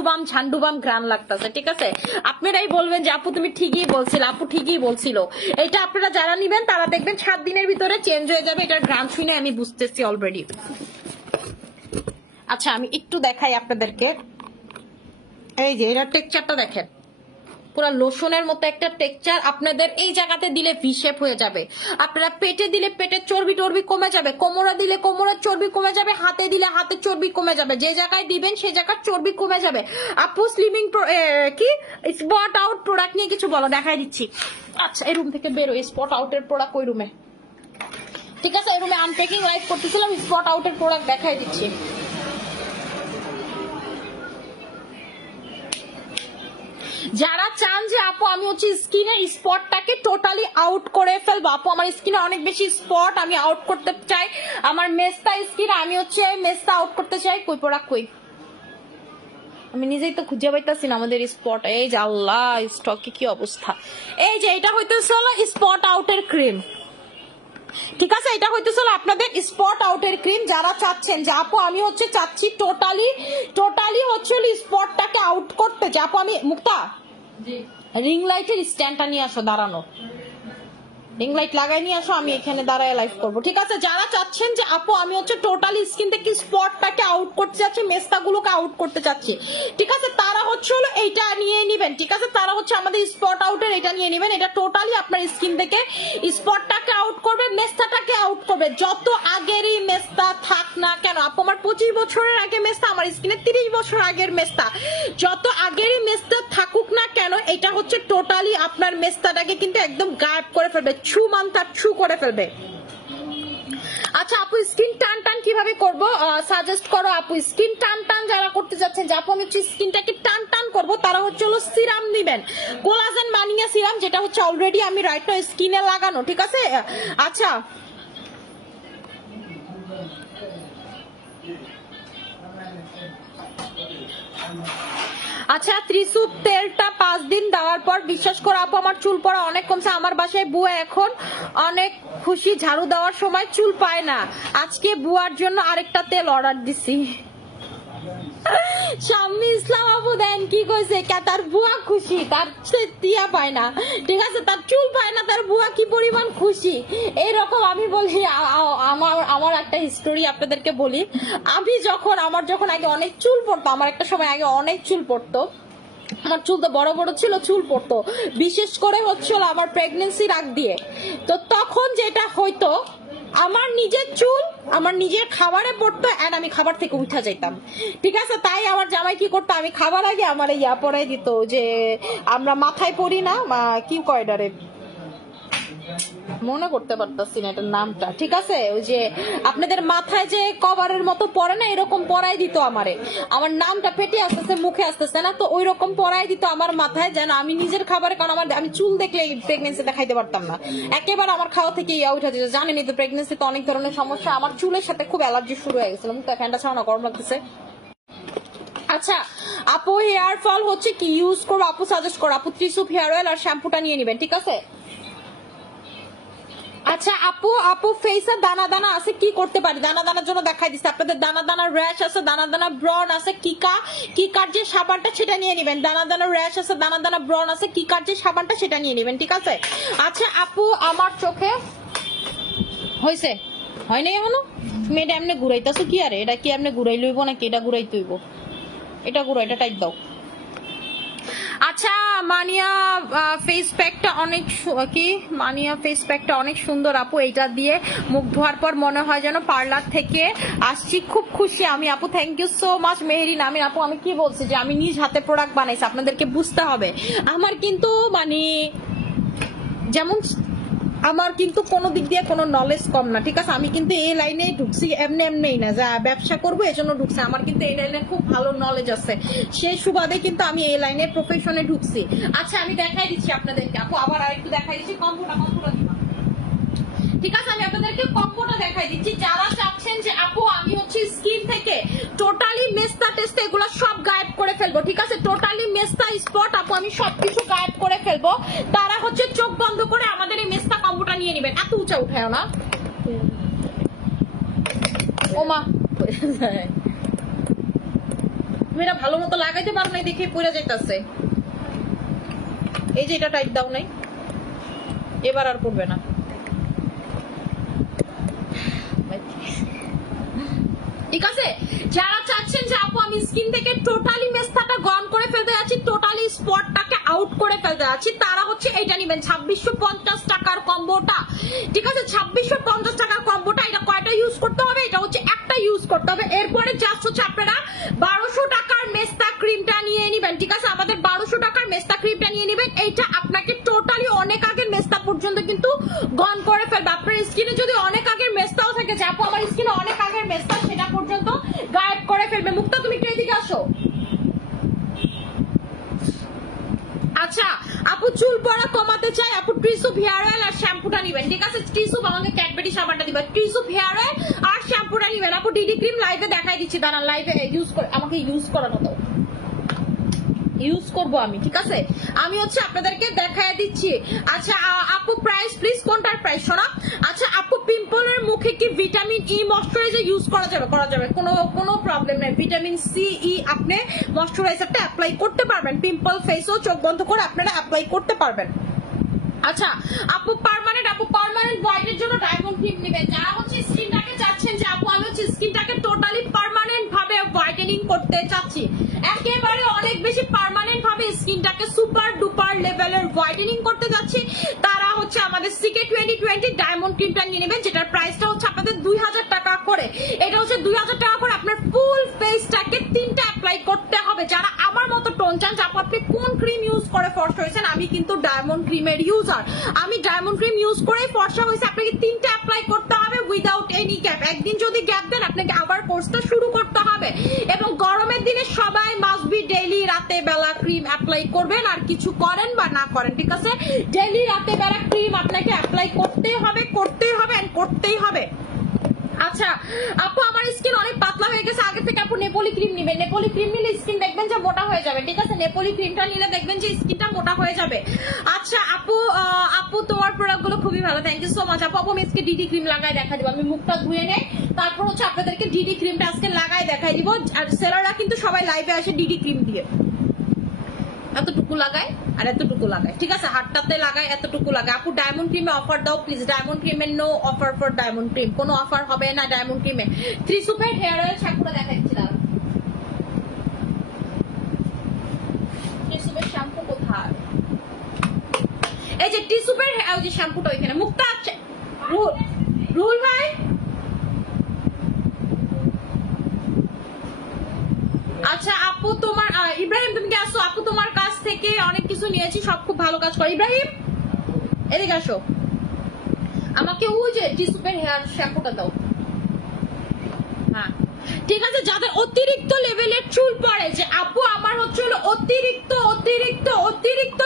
বাম ঘ্রাণ লাগতেছে, ঠিক আছে? আপনারাই বলবেন যে আপু তুমি ঠিকই বলছিল, আপু ঠিকই বলছিল। এটা আপনারা যারা নিবেন তারা দেখবেন 7 দিনের ভিতরে চেঞ্জ হয়ে যাবে। এটার ঘ্রাণ শুনে আমি বুঝতেছি অলরেডি। আচ্ছা আমি একটু দেখাই আপনাদেরকে, এই যে এটার টেক্সচারটা দেখেন, পুরো লোশনের মতো একটা টেক্সচার। আপনাদের এই জায়গাতে দিলে ভি শেপ হয়ে যাবে, আপনারা পেটে দিলে পেটের চর্বি টর্বি কমে যাবে, কোমরে দিলে কোমরের চর্বি কমে যাবে, হাতে দিলে হাতের চর্বি কমে যাবে, যে জায়গায় দিবেন সেই জায়গার চর্বি কমে যাবে। আপু স্লিমিং কি স্পট আউট প্রোডাক্ট নিয়ে কিছু বলো, দেখাই দিচ্ছি। আচ্ছা এই রুম থেকে বেরো, স্পট আউটের প্রোডাক্ট ওই রুমে, ঠিক আছে? এই রুমে আনপ্যাকিং লাইভ করতেছিলাম, স্পট আউটের প্রোডাক্ট দেখাই দিচ্ছি। যারা চান যে আপু আমি হচ্ছে স্কিনের স্পটটাকে টোটালি আউট করে ফেলবো, আপু আমার স্কিনে অনেক বেশি স্পট আমি আউট করতে চাই, আমার মেস্তা স্কিন আমি হচ্ছে মেস্তা আউট করতে চাই, কই প্রোডাক্ট কই, আমি নিজেই তো খুঁজে পাইতাছি না আমাদের স্পট। এই যে আল্লাহ স্টকে কি অবস্থা। এই যে এটা হইতেছে হলো স্পট আউটের ক্রিম, ঠিক আছে? এটা হইতেছিল আপনাদের স্পট আউটের ক্রিম। যারা চাচ্ছেন যে আপু আমি হচ্ছে চাচ্ছি টোটালি হচ্ছে স্পটটাকে আউট করতে চাই, আপু আমি মুক্তা রিং লাইটের স্ট্যান্ডটা নিয়ে আসো, দাঁড়ানো রিং লাইট লাগাই নিয়ে আসো, আমি এখানে দাঁড়ায় লাইভ করবো, ঠিক আছে? যারা চাচ্ছেন যে আপু আমি হচ্ছে টোটালি স্কিন থেকে স্পটটাকে আউট করতে চাচ্ছি, মেস্তাগুলোকে আউট করতে চাচ্ছি, ঠিক আছে? তারা হচ্ছে হলো এইটা নিয়ে নিবেন, ঠিক আছে? তারা হচ্ছে আমাদের স্পট আউটের এটা নিয়ে নিবেন। এটা টোটালি আপনার স্কিন থেকে স্পটটাকে আউট করবে, মেস্তাটাকে আউট করবে। যত আগেরই মেস্তা থাক না কেন, আপু আমার 25 বছরের আগে মেস্তা, আমার স্কিনে 30 বছর আগের মেস্তা, যত আগেরই মেস্তা থাকুক না কেন, এটা হচ্ছে টোটালি আপনার মেস্তাটাকে কিন্তু একদম গায়েব করে ফেলবে, ছু মান্তার ছু করে ফেলবে। আচ্ছা আপু স্কিন টান টান কিভাবে করবো সাজেস্ট করো আপু। স্কিন টান টান যারা করতে যাচ্ছেন যে আপু আমি হচ্ছে স্কিনটাকে টান টান করবো, তারা হচ্ছে হলো সিরাম দিবেন, কোলাজেন মানিয়া সিরাম, যেটা হচ্ছে অলরেডি আমি রাইট নাও স্কিনে লাগানো, ঠিক আছে? আচ্ছা আচ্ছা ত্রিসুপ তেলটা 5 দিন দেওয়ার পর বিশ্বাস করো আপু আমার চুল পড়া অনেক কমছে। আমার বাসায় বুয়া এখন অনেক খুশি, ঝাড়ু দেওয়ার সময় চুল পায় না। আজকে বুয়ার জন্য আরেকটা তেল অর্ডার দিছি। শাম্মী ইসলাম আপু দেন কি কইছে, তার বুয়া খুশি, তার টিয়া পায় না, ঠিক আছে? তার চুল পায় না, তার বুয়া কি পরিমাণ খুশি। এইরকম আমি বলি আমার একটা হিস্টোরি আপনাদেরকে বলি। আমার যখন আগে অনেক চুল পড়তো, আমার একটা সময় আগে অনেক চুল পড়তো, আমার চুল তো বড় বড় ছিল, চুল পড়তো, বিশেষ করে হচ্ছিল আমার প্রেগনেন্সির আগ দিয়ে। তো তখন যেটা হইতো আমার নিজের চুল আমার নিজের খাবারে পড়তো, এন্ড আমি খাবার থেকে উঠা যাইতাম, ঠিক আছে? তাই আমার জামাই কি করতো, আমি খাবার আগে আমার ইয়া পরাই দিত, যে আমরা মাথায় পরি না, কি কয়ডারে মনে করতে পারতাছি না এটার নামটা, ঠিক আছে? ওই যে আপনাদের মাথায় যে কভারের মতো পরে না, এরকম পরাই দিত আমারে, আমার নামটা পেটে আসতেছে মুখে আসতেছে না, তো ওই রকম পরাই দিত আমার মাথায়, যেন আমি নিজের খাবারে, কারণ আমি চুল দেখলে প্রেগনেন্সিতে খাইতে পারতাম না, একেবারে আমার খাওয়া থেকে ইয়া উঠা যেত। জানেনই তো প্রেগনেন্সিতে অনেক ধরনের সমস্যা, আমার চুলের সাথে খুব অ্যালার্জি শুরু হয়ে গেছিল, মুখটা ফ্যানটা ছাড়ানো গরম লাগতেছে। আচ্ছা আপু হেয়ার ফল হচ্ছে কি ইউজ করবো আপু সাজেস্ট করো আপু। ত্রিসুপ হেয়ার অয়েল আর শ্যাম্পুটা নিয়ে নিবেন, ঠিক আছে? আচ্ছা আপু ফেসে দানা দানা আছে, কি করতে পারি? দানা দানার জন্য দেখাই দিচ্ছি আপনাদের, দানা দানা র্যাশ আছে, দানা দানা ব্রন আছে, কিকার যে সাবানটা সেটা নিয়ে নেবেন। দানা দানা র্যাশ আছে, দানা দানা ব্রন আছে, কিকার যে সাবানটা সেটা নিয়ে নেবেন, ঠিক আছে? আচ্ছা আপু আমার চোখে হয়েছে, হয় নাই এমন? তুমি এটা এমনি ঘুরাইতেছো কি? আরে এটা কি এমনি ঘুরাই লইব নাকি? এটা ঘুরাই তুইব, এটা ঘুরাই, এটা টাইট দাও। আচ্ছা মানিয়া ফেস প্যাকটা অনেক সুন্দর আপু, এইটা দিয়ে মুখ ধোয়ার পর মনে হয় যেন পার্লার থেকে আসছি, খুব খুশি আমি আপু। Thank you so much Meherin Amin আপু। আমি কি বলছি যে আমি নিজ হাতে প্রোডাক্ট বানাইছি, আপনাদেরকে বুঝতে হবে। আমার কিন্তু যেমন আমার কিন্তু কোনো দিক দিয়ে কোনো নলেজ কম না, ঠিক আছে? আমি কিন্তু এই লাইনে ঢুকছি এমনি না, যা ব্যবসা করবো এই জন্য ঢুকছি, আমার কিন্তু এই লাইনে খুব ভালো নলেজ আছে, সেই সুবাদে কিন্তু আমি এই লাইনে প্রফেশনে ঢুকছি। আচ্ছা আমি দেখাই দিচ্ছি আপনাদেরকে আপু, আবার আরেকটু দেখাই দিচ্ছি, কম্বোটা দিবা, ঠিক আছে? আমি আপনাদেরকে কম্বোটা দেখাই দিচ্ছি। যারা চাচ্ছেন যে আপু আমি হচ্ছে স্কিন থেকে টোটালি মেস্তা টেস্টা এগুলো সব গায়েব করে ফেলবো, ঠিক আছে? টোটালি মেস্তা স্পট আপু আমি সবকিছু গায়েব করে ফেলবো, তারা হচ্ছে চোখ বন্ধ করে আমাদের এই মেস্তা কম্বোটা নিয়ে নেবেন। এত উঁচা উঠায় না, ও মা তুমি এটা ভালো মতো লাগাইতে পারো নাই দেখে পড়ে যাইতাছে। এই যে এটা টাইট দাও নাই, এবার আর পড়বে না। ঠিক আছে, যারা চাচ্ছেন যে আপু আমি স্কিন থেকে টোটালি মেস্তাটা গন করে ফেলতে যাচ্ছি, টোটালি স্পটটাকে আউট করে ফেলতে যাচ্ছি, তারা হচ্ছে এইটা নেবেন 2650 টাকার কম্বোটা। ঠিক আছে, 2650 টাকার কম্বোটা। এটা কয়টা ইউজ করতে হবে? এটা হচ্ছে একটা ইউজ করতে হবে। এরপরে জাস্ট হচ্ছে আপনারা 1200 টাকার মেস্তা ক্রিমটা নিয়ে নেবেন। ঠিক আছে, আমাদের 1200 টাকার মেস্তা ক্রিমটা নিয়ে নেবেন। এইটা আপনাকে টোটালি অনেক আগের মেস্তা পর্যন্ত কিন্তু গন করে ফেলবে। আপনার স্কিনে যদি অনেক আগের মেস্তাও থাকে, যে আপু আমার স্কিনে অনেক আগের মেস্তা, সেটা পর্যন্ত গায়েব করে ফেলবে। মুক্তা তুমি একটু এদিকে আসো। আচ্ছা আপু চুল পড়া কমাতে চাই, আপু ট্রিসুপ হেয়ার অয়েল আর শ্যাম্পুটা নিবেন। ঠিক আছে, ট্রিসুপ আমাকে ক্যাডবেরি সাবানটা দিবেন, ট্রিসুপ হেয়ার অয়েল আর শ্যাম্পুটা নিবেন। আপু ডিডি ক্রিম লাইভে দেখাই দিচ্ছি, দাঁড়ান লাইভে ইউজ করে আমাকে ইউজ করানো দাও, ইউজ করব আমি। ঠিক আছে, আমি হচ্ছে আপনাদেরকে দেখায় দিচ্ছি। আচ্ছা আপু প্রাইস প্লিজ, কোনটার প্রাইস শোনা? আচ্ছা আপু পিম্পলের মুখে কি ভিটামিন ই ময়শ্চারাইজার ইউজ করা যাবে? করা যাবে, কোনো প্রবলেম নেই। ভিটামিন সি ই আপনি ময়শ্চারাইজারটা অ্যাপ্লাই করতে পারবেন, পিম্পল ফেসও চোখ বন্ধ করে আপনারা অ্যাপ্লাই করতে পারবেন। আচ্ছা আপু পার্মানেন্ট হোয়াইটের জন্য ডায়মন্ড ক্রিম নেবেন। যারা হচ্ছে স্কিনটাকে চাচ্ছেন যে আপু আমি হচ্ছে স্কিনটাকে টোটালি পার্মানেন্ট ভাবে হোয়াইটেনিং করতে চাচ্ছি, একেবারে অনেক বেশি পার্মানেন্ট ভাবে স্কিনটাকে সুপার ডুপার লেভেলের হোয়াইটেনিং করতে যাচ্ছি, তারা হচ্ছে আমাদের সিকে 2020 ডায়মন্ড ক্রিমটা নিয়ে নেবেন, যেটার প্রাইসটা হচ্ছে আপনাদের 2000 টাকা করে। এটা হচ্ছে 2000 টাকা করে। আপনার ফুল ফেসটাকে 3টা অ্যাপ্লাই করতে হবে। যারা আমার মতো টোন চান যে আপনি কোন ক্রিম ইউজ করে ফর্সা হয়েছেন, আমি কিন্তু ডায়মন্ড ক্রিমের ইউজার, আমি ডায়মন্ড ক্রিম ইউজ করে ফর্সা হয়েছে। আপনাকে 3টা অ্যাপ্লাই করতে হবে উইদাউট এনি গ্যাপ। একদিন যদি গ্যাপ দেন আপনাকে আবার কোর্সটা শুরু করতে হবে। এবং গরমের দিনে সবাই মাস্ট বি ডেইলি রাতে বেলা ক্রিম অ্যাপ্লাই করবেন, আর কিছু করেন বা না করেন। ঠিক আছে, ডেইলি রাতে বেলা ক্রিম আপনাকে অ্যাপ্লাই করতেই হবে, করতেই হবে, করতেই হবে। আচ্ছা আপু আমার স্কিন অনেক পাতলা হয়ে গেছে, আগে থেকে আপু নেপোলি ক্রিম নেবেন। নেপোলি ক্রিম নিলে স্কিন দেখবেন যে মোটা হয়ে যাবে। ঠিক আছে, নেপোলি ক্রিমটা নিলে দেখবেন যে স্কিনটা মোটা হয়ে যাবে। আচ্ছা আপু তোমার প্রোডাক্ট গুলো খুবই ভালো, থ্যাংক ইউ সো মাচ আপু। আপু আমি আজকে ডিডি ক্রিম লাগাই দেখা দিব, আমি মুখটা ধুয়ে নেই, তারপর হচ্ছে আপনাদেরকে ডিডি ক্রিমটা আজকে লাগাই দেখাই দিব। আর সেলাররা কিন্তু সবাই লাইভে আসে ডিডি ক্রিম দিয়ে, এতটুকু লাগায় আর এতটুকু লাগায়। ঠিক আছে, হাতটাতে লাগায়, এতটুকু লাগায়। আপু ডায়মন্ড ক্রিমে অফার দাও প্লিজ। ডায়মন্ড ক্রিমের no offer for diamond cream, কোনো অফার হবে না ডায়মন্ড ক্রিমে। ত্রিসুপের হেয়ার অয়েল শ্যাম্পুটা দেখাচ্ছিলাম, ত্রিসুপের শ্যাম্পু কোথায়? এই যে ত্রিসুপের যে শ্যাম্পুটা ওইখানে। মুক্তা আছে রুল ভাই। আচ্ছা আপু তোমার ইব্রাহিম তুমি কি আসো? আপু তোমার কাছ থেকে অনেক কিছু নিয়েছি, সব খুব ভালো কাজ করে। ইব্রাহিম এদিকে আসো, আমাকে ওই যে টিস্যুপের হেয়ার শ্যাম্পুটা দাও। হ্যাঁ ঠিক আছে, যাদের অতিরিক্ত লেভেলের চুল পড়ে, যে আপু আমার হচ্ছে অতিরিক্ত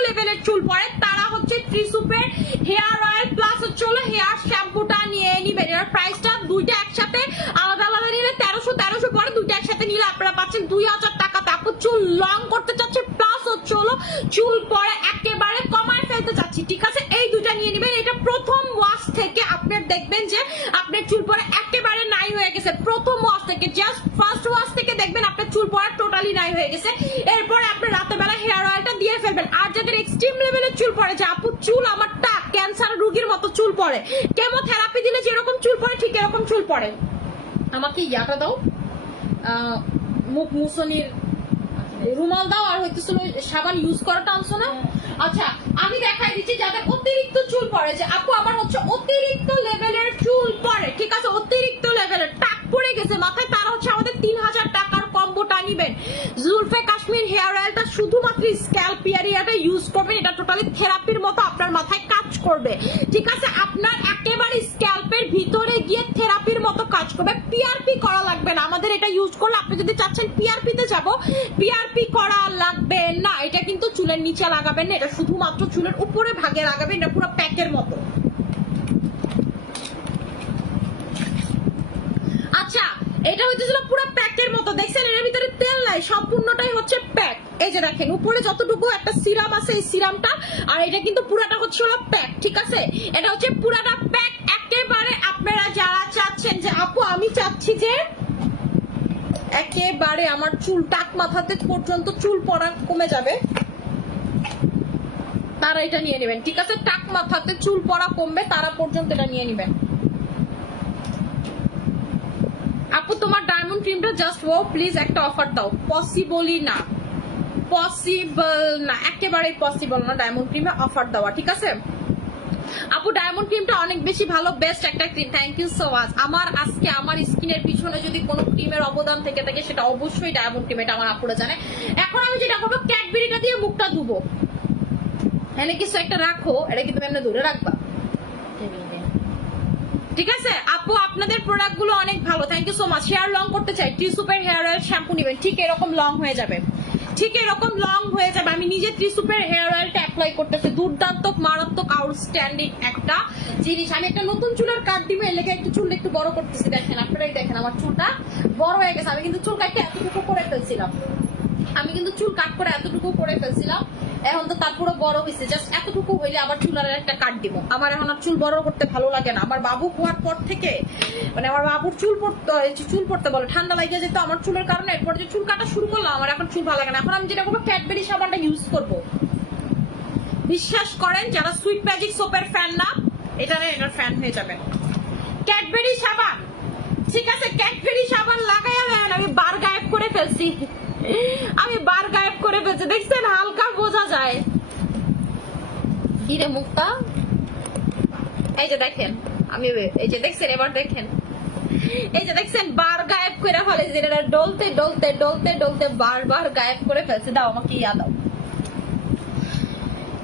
লেভেলের চুল পড়ে, তারা হচ্ছে ত্রিসুপের হেয়ার অয়েল প্লাস হচ্ছে হেয়ার শ্যাম্পুটা নিয়ে নিবেন। এর প্রাইসটা দুইটা একসাথে আলাদা আলাদা নিলে 1300 পরে, দুইটা একসাথে নিলে আপনারা পাচ্ছেন 2000 টাকাতে। আপু চুল লং করতে চাচ্ছে প্লাস হচ্ছে চুল পড়ে একেবারে কমায় ফেলতে চাচ্ছি। ঠিক আছে, এই দুইটা নিয়ে নিবেন। এটা প্রথম ওয়াশ থেকে আপনার দেখবেন যে আপনার চুল পড়া একেবারে নাই হয়ে গেছে। প্রথম ওয়াশ থেকে, জাস্ট ফার্স্ট ওয়াশ থেকে দেখবেন আপনার চুল পড়া টোটালি নাই হয়ে গেছে। এরপরে আপনি রাতের বেলা হেয়ার অয়েলটা দিয়ে ফেলবেন। আর যাদের এক্সট্রিম লেভেলের চুল পড়ে, যে আপু চুল আমারটা ক্যান্সার রোগীর মতো চুল পড়ে, কেমোথেরাপি দিলে যেরকম চুল পড়ে ঠিক এরকম চুল পড়ে, আমাকে ইয়াটা দাও, মুখ মুছনির রুমাল দাও, আর হইতেছে সাবান ইউজ করাটা আনছো না। আচ্ছা আমি দেখাই দিচ্ছি যাদের অতিরিক্ত চুল পড়ে, যে আপু আমার হচ্ছে অতিরিক্ত লেভেলের চুল পড়ে, ঠিক আছে অতিরিক্ত লেভেলের টাক পড়ে গেছে মাথায়, তারা হচ্ছে আমাদের 3000 টাকার কম্বোটা নিবেন। জুলফে কাশ্মীর হেয়ার অয়েলটা শুধুমাত্র স্ক্যাল্প এরিয়াতে ইউজ করবেন, এটা টোটালি থেরাপির মতো আপনার মাথায় কাজ করবে। ঠিক আছে, আপনার একেবারে স্ক্যাল্পের ভিতরে গিয়ে থেরাপির মতো কাজ করবে। পিআরপি করা লাগবে না আমাদের এটা ইউজ করলে। আপনি যদি চাচ্ছেন পিআরপি তে যাব, পিআরপি করা লাগবে না। এটা কিন্তু চুলের নিচে লাগাবেন না, এটা শুধুমাত্র চুলের উপরে ভাগে লাগাবেন, এটা পুরো প্যাকের মতো। আচ্ছা এটা হইতেছিল পুরো প্যাকের মতো, দেখছেন এর ভিতরে তেল নাই, সম্পূর্ণটাই হচ্ছে প্যাক। এই যে দেখেন উপরে যতটুকু একটা সিরাম আছে এই সিরামটা, আর এটা কিন্তু পুরাটা হচ্ছে প্যাক। ঠিক আছে, এটা হচ্ছে পুরাটা প্যাক, একেবারে আপনারা যারা চাচ্ছেন যে আপু আমি চাচ্ছি যে একেবারে আমার চুল টাক মাথাতে পর্যন্ত চুল পড়া কমে যাবে, তারা এটা নিয়ে নেবেন। ঠিক আছে, টাক মাথাতে চুল পড়া কমবে তারা পর্যন্ত এটা নিয়ে নেবেন। আপু তোমার ডায়মন্ড ক্রিমটা জাস্ট ও প্লিজ একটা অফার দাও। পসিবলই না, পসিবল না, একেবারেই পসিবল না ডায়মন্ড ক্রিমে অফার দেওয়া। ঠিক আছে আপু, ডায়মন্ড ক্রিমটা অনেক বেশি ভালো, বেস্ট একটা cream. Thank you so much. আমার আজকে আমার স্কিনের পিছনে যদি কোনো ক্রিমের অবদান থেকে থাকে সেটা অবশ্যই ডায়মন্ড ক্রিম, এটা আমার আপুরা জানে। এখন আমি যেটা করবো, ক্যাডবেরিটা দিয়ে মুখটা ধুবো। এনে কিছু একটা রাখো, এটা কিন্তু এমনি দূরে রাখবা। ঠিক আছে আপু, আপনাদের প্রোডাক্ট গুলো অনেক ভালো, thank you so much. Hair long করতে চাই, ত্রিসুপের হেয়ার অয়েল শ্যাম্পু নেবেন, ঠিক এরকম লং হয়ে যাবে, ঠিক এরকম লং হয়ে যাবে। আমি নিজে ত্রিসুপের হেয়ার অয়েলটা অ্যাপ্লাই করতেছি, দুর্দান্ত মারাত্মক আউটস্ট্যান্ডিং একটা জিনিস। আমি একটা নতুন চুলের কাট দিব, এর লেগে একটু চুলটা একটু বড় করতেছি। দেখেন আপনারাই দেখেন আমার চুলটা বড় হয়ে গেছে। আমি কিন্তু চুল কাটতে এতটুকু করে ফেলছিলাম, আমি কিন্তু চুল কাট করে এতটুকু করে ফেলছিলাম, এখন তো তারপরে বড় হয়েছে। জাস্ট এতটুকু হইলে আবার চুল আর একটা কাট দিব। আমার এখন আর চুল বড় করতে ভালো লাগে না। আমার বাবু হওয়ার পর থেকে মানে আমার বাবুর চুল পড়তে বলে, ঠান্ডা লাগিয়ে যেত আমার চুলের কারণে। এরপর যে চুল কাটা শুরু করলাম, আমার এখন চুল ভালো লাগে না। এখন আমি যেটা করবো, ক্যাডবেরি সাবানটা ইউজ করবো। বিশ্বাস করেন, যারা সুইট ম্যাজিক সোপের ফ্যান না, এটার ফ্যান হয়ে যাবেন। ক্যাডবেরি সাবান, ঠিক আছে, ক্যাডবেরি সাবান লাগাইয়া দেন। আমি বার গায়েব করে ফেলছি, আমি বার গায়েব করে ফেলছি, দেখছেন হালকা বোঝা যায়। কিরে মুখটা, এই যে দেখেন, আমি এই যে দেখছেন, এবার দেখেন, এই যে দেখছেন বার গায়েব করে ফেলেছি। এটা ডলতে ডলতে ডলতে ডলতে বারবার গায়েব করে ফেলছে। দাও আমাকে ইয়া দাও।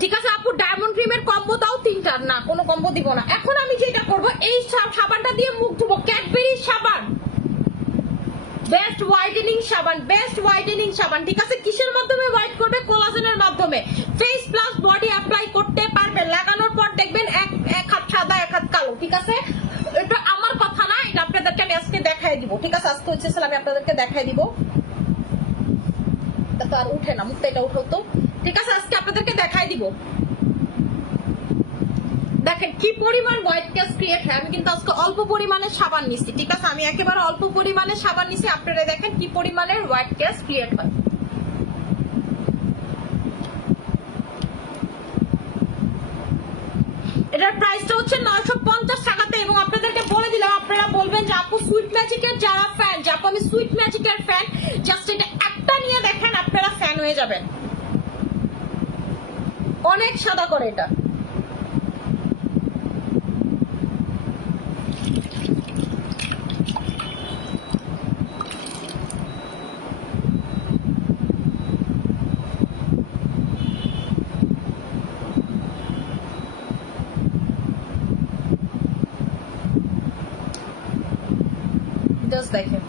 ঠিক আছে আপু, ডায়মন্ড ক্রিমের কম্বো দাও তিনটার। না, কোনো কম্বো দিব না। এখন আমি যেটা করবো, এই সাবানটা দিয়ে মুখ ধুবো, ক্যাডবেরি সাবান, বেস্ট হোয়াইটেনিং সাবান, বেস্ট হোয়াইটেনিং সাবান। ঠিক আছে, কিসের মাধ্যমে হোয়াইট করবে? কোলাজেনের মাধ্যমে। ফেস প্লাস বডি অ্যাপ্লাই করতে পারবে, লাগানোর পর দেখবেন এক হাত সাদা এক হাত কালো। ঠিক আছে, এটা আমার কথা না, এটা আপনাদেরকে আমি আজকে দেখাই দিব। ঠিক আছে, আজকে হচ্ছে আমি আপনাদেরকে দেখাই দিব। তো আর উঠে না মুখটা, এটা উঠো তো। ঠিক আছে, আজকে আপনাদেরকে দেখাই দিব। দেখেন কি পরিমাণ হোয়াইট ক্যাস্ট ক্রিয়েট হয়। আমি কিন্তু আজকে অল্প পরিমাণে সাবান নিচ্ছি। ঠিক আছে, আমি একেবারে অল্প পরিমাণে সাবান নিচ্ছি। আপনারা দেখেন কি পরিমাণের হোয়াইট ক্যাস্ট ক্রিয়েট হয়। এটার প্রাইসটা হচ্ছে 950 টাকাতে। এবং আপনাদেরকে বলে দিলাম, আপনারা বলবেন যে আপু সুইট ম্যাজিকের যারা ফ্যান, যে আপু আমি সুইট ম্যাজিকের ফ্যান, জাস্ট এটা একটা নিয়ে দেখেন, আপনারা ফ্যান হয়ে যাবেন। অনেক সাদা করে এটা। জাস্ট দেখেন,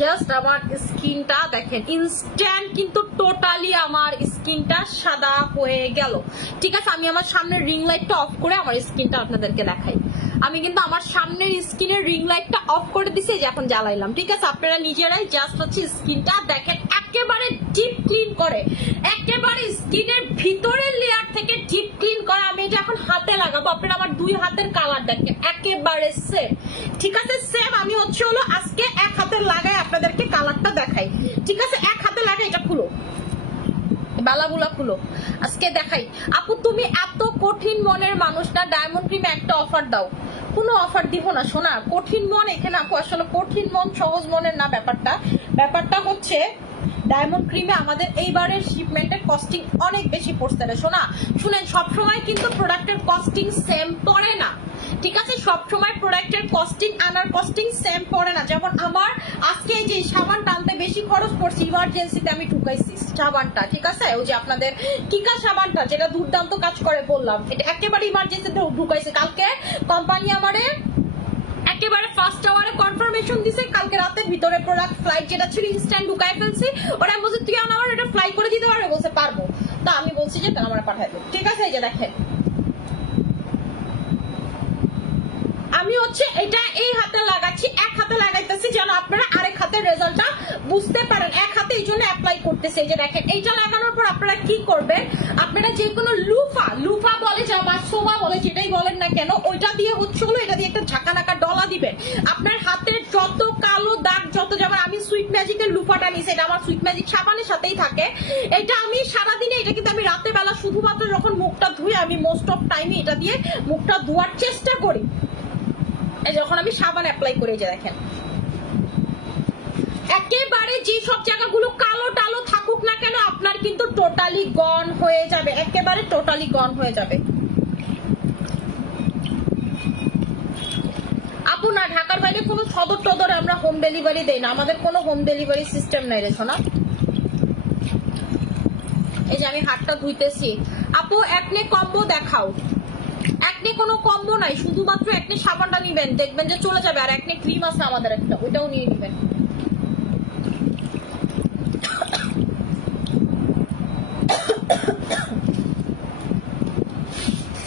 জাস্ট আমার স্কিনটা দেখেন, ইনস্ট্যান্ট কিন্তু টোটালি আমার স্কিনটা সাদা হয়ে গেল। ঠিক আছে, আমি আমার সামনের রিং লাইটটা অফ করে আমার স্কিনটা আপনাদেরকে দেখাই। আমি কিন্তু আমার সামনের স্কিনের রিং লাইটটা অফ করে দিছি, যে এখন জ্বালাইলাম। ঠিক আছে, আপনারা নিজেরাই জাস্ট হচ্ছে স্কিনটা দেখেন, একেবারে ডিপ ক্লিন করে, একেবারে স্কিনের ভিতরের লেয়ার থেকে ডিপ ক্লিন করে। আমি এটা এখন হাতে লাগাবো, আপনারা আমার দুই হাতের কালার দেখেন, একেবারে সেম। ঠিক আছে, সেম। আমি হচ্ছে হলো আজকে এক হাতে লাগাই আপনাদেরকে কালারটা দেখাই। ঠিক আছে, এক হাতে লাগাই। এটা খুলো, বালাগুলা খুলো, আজকে দেখাই। আপু তুমি এত কঠিন মনের মানুষ না, ডায়মন্ড ক্রিমে একটা অফার দাও। কোনো অফার দিব না সোনা, কঠিন মন এখানে আপু আসলে কঠিন মন সহজ মনের না। ব্যাপারটা হচ্ছে ডায়মন্ড ক্রিমে আমাদের এইবারের শিপমেন্টের কস্টিং অনেক বেশি পড়ছে রে সোনা। শুনেন, সবসময় কিন্তু প্রোডাক্টের কস্টিং সেম পড়ে না। ঠিক আছে, সবসময় প্রোডাক্টের কস্টিং আনার কস্টিং সেম পড়ে না। যেমন আমার আজকে এই যে সাবান টানতে বেশি খরচ পড়ছে, ইমার্জেন্সিতে আমি ঢুকাইছি সাবানটা। ঠিক আছে, ওই যে আপনাদের কিকা সাবানটা যেটা দুর্দান্ত কাজ করে বললাম, এটা একেবারে ইমার্জেন্সিতে ঢুকাইছে। কালকে কোম্পানি আমারে একেবারে ফার্স্ট আওয়ারে কনফার্মেশন দিছে, কালকে রাতের ভিতরে প্রোডাক্ট ফ্লাইট যেটা ছিল ইনস্ট্যান্ট ঢুকাই ফেলছি। ওরা বলছে তুই আমার এটা ফ্লাই করে দিতে পারবে, বলছে পারবো। তা আমি বলছি যে তারা আমার পাঠাই দেব। ঠিক আছে, এই যে দেখেন, আমি হচ্ছে এটা এই হাতে লাগাচ্ছি, এক হাতে লাগাইতেছি যেন আপনারা আরেক হাতের রেজাল্টটা বুঝতে পারেন। এক হাতে এই জন্য অ্যাপ্লাই করতেছে। এই যে দেখেন, এইটা লাগানোর পর আপনারা কি করবেন, আপনারা যে কোনো লুফা বলে যা বা সোমা বলে যেটাই বলেন না কেন, ওইটা দিয়ে হচ্ছে হলো এটা দিয়ে একটা ঝাঁকানাকা ডলা দিবেন। আপনার হাতের যত কালো দাগ যত, যেমন আমি সুইট ম্যাজিকের লুফাটা নিছি, এটা আমার সুইট ম্যাজিক সাবানের সাথেই থাকে। এটা আমি সারাদিনে, এটা কিন্তু আমি রাতের বেলা শুধুমাত্র যখন মুখটা ধুই, আমি মোস্ট অফ টাইমে এটা দিয়ে মুখটা ধোয়ার চেষ্টা করি যখন আমি সাবান অ্যাপ্লাই করে। যে দেখেন, একেবারে যে সব জায়গাগুলো কালো টালো থাকুক না কেন আপনার কিন্তু টোটালি গন হয়ে যাবে, একেবারে টোটালি গন হয়ে যাবে। আপু না, ঢাকার বাইরে কোনো সদর টদরে আমরা হোম ডেলিভারি দেই না, আমাদের কোনো হোম ডেলিভারি সিস্টেম নাই রে সোনা। এই যে আমি হাতটা ধুইতেছি। আপু একনে কম্বো দেখাও। একনে কোনো কম্বো নাই, শুধুমাত্র একনে সাবানটা নিবেন, দেখবেন যে চলে যাবে। আর একনে ক্রিম আছে আমাদের একটা, ওইটাও নিয়ে নিবেন।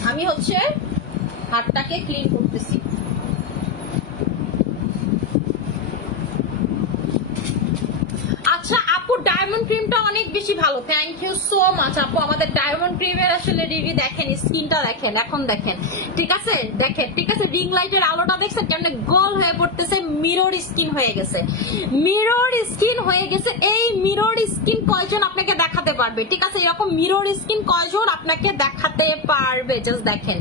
আমি হচ্ছে হাতটাকে ক্লিন করতেছি। আচ্ছা আপু, ডায়মন্ড ক্রিমটা অনেক বেশি ভালো, থ্যাংক ইউ সো মাচ আপু। আমাদের ডায়মন্ড ক্রিমের আসলে রিভিউ দেখেন, স্কিনটা দেখেন, এখন দেখেন, ঠিক আছে দেখেন, ঠিক আছে। রিং লাইটের আলোটা দেখছেন কেমন গোল হয়ে পড়তেছে, মিরর স্কিন হয়ে গেছে, মিরর স্কিন হয়ে গেছে। এই মিরর স্কিন কয়জন আপনাকে দেখাতে পারবে, ঠিক আছে? এরকম মিরর স্কিন কয়জন আপনাকে দেখাতে পারবে, জাস্ট দেখেন,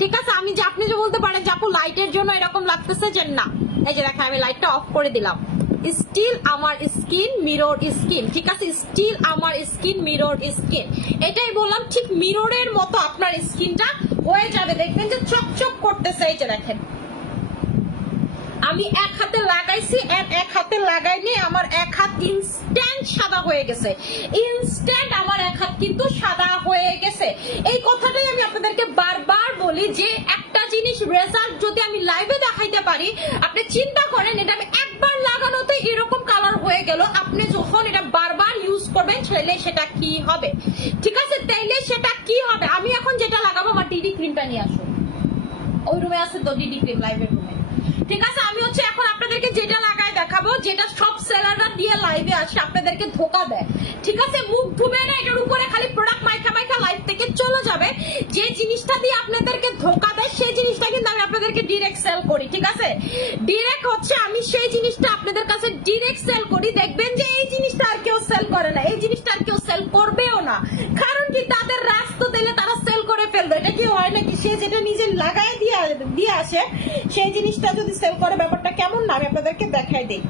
ঠিক আছে। আমি যে আপনি যে বলতে পারেন যে আপু লাইটের জন্য এরকম লাগতেছে, যে না, এই যে দেখেন আমি লাইটটা অফ করে দিলাম, স্টিল আমার স্কিন মিরর স্কিন, ঠিক আছে, স্টিল আমার স্কিন মিরর স্কিন। এটাই বললাম, ঠিক মিররের মতো আপনার স্কিনটা হয়ে যাবে, দেখবেন যে চকচক করতেছে। এই যে দেখেন, আমি এক হাতে লাগাইছি আর এক হাতে লাগাইনি, আমার এক হাত ইনস্ট্যান্ট সাদা হয়ে গেছে, ইনস্ট্যান্ট আমার এক হাত কিন্তু সাদা হয়ে গেছে। এই কথাটাই আমি আপনাদেরকে বারবার বলি যে একটা জিনিস রেজাল্ট যদি আমি লাইভে দেখাইতে পারি, আপনি চিন্তা করেন এটা আমি একবার লাগানোতে এরকম কালার হয়ে গেল, আপনি যখন এটা বারবার ইউজ করবেন তাহলে সেটা কি হবে, ঠিক আছে? তাইলে সেটা কি হবে, আমি এখন যেটা লাগাবো, আমার ডিডি ক্রিমটা নিয়ে আসো, ওই রুমে আছে তো ডিডি ক্রিম, লাইভের রুমে, ঠিক আছে? আমি হচ্ছে এখন আপনাদেরকে যেটা লাগাই দেখাবো, যেটা সব সেলাররা দিয়ে লাইভে আসে আপনাদেরকে ধোকা দেয়, ঠিক আছে? মুখ ধুবে না, এটার উপরে খালি প্রোডাক্ট মাইখা মাইখা লাইভ থেকে চলে যাবে। যে জিনিসটা দিয়ে আপনাদেরকে ধোকা দেয় সেই জিনিসটা কিন্তু আমি আপনাদেরকে ডিরেক্ট সেল করি, ঠিক আছে? ডিরেক্ট হচ্ছে আমি সেই জিনিসটা আপনাদের কাছে ডিরেক্ট সেল করি, দেখবেন যে এই জিনিসটা আর কেউ সেল করে না, এই জিনিসটা আর কেউ সেল করবেও না। কারণ কি, তাদের রাস্তা দিলে তারা সেল করে ফেলবে। এটা কি হয় নাকি, সে যেটা নিজে লাগাই দিয়ে আসে সেই জিনিসটা যদি সেল করে, ব্যাপারটা কেমন না আমি আপনাদেরকে দেখাই দিই।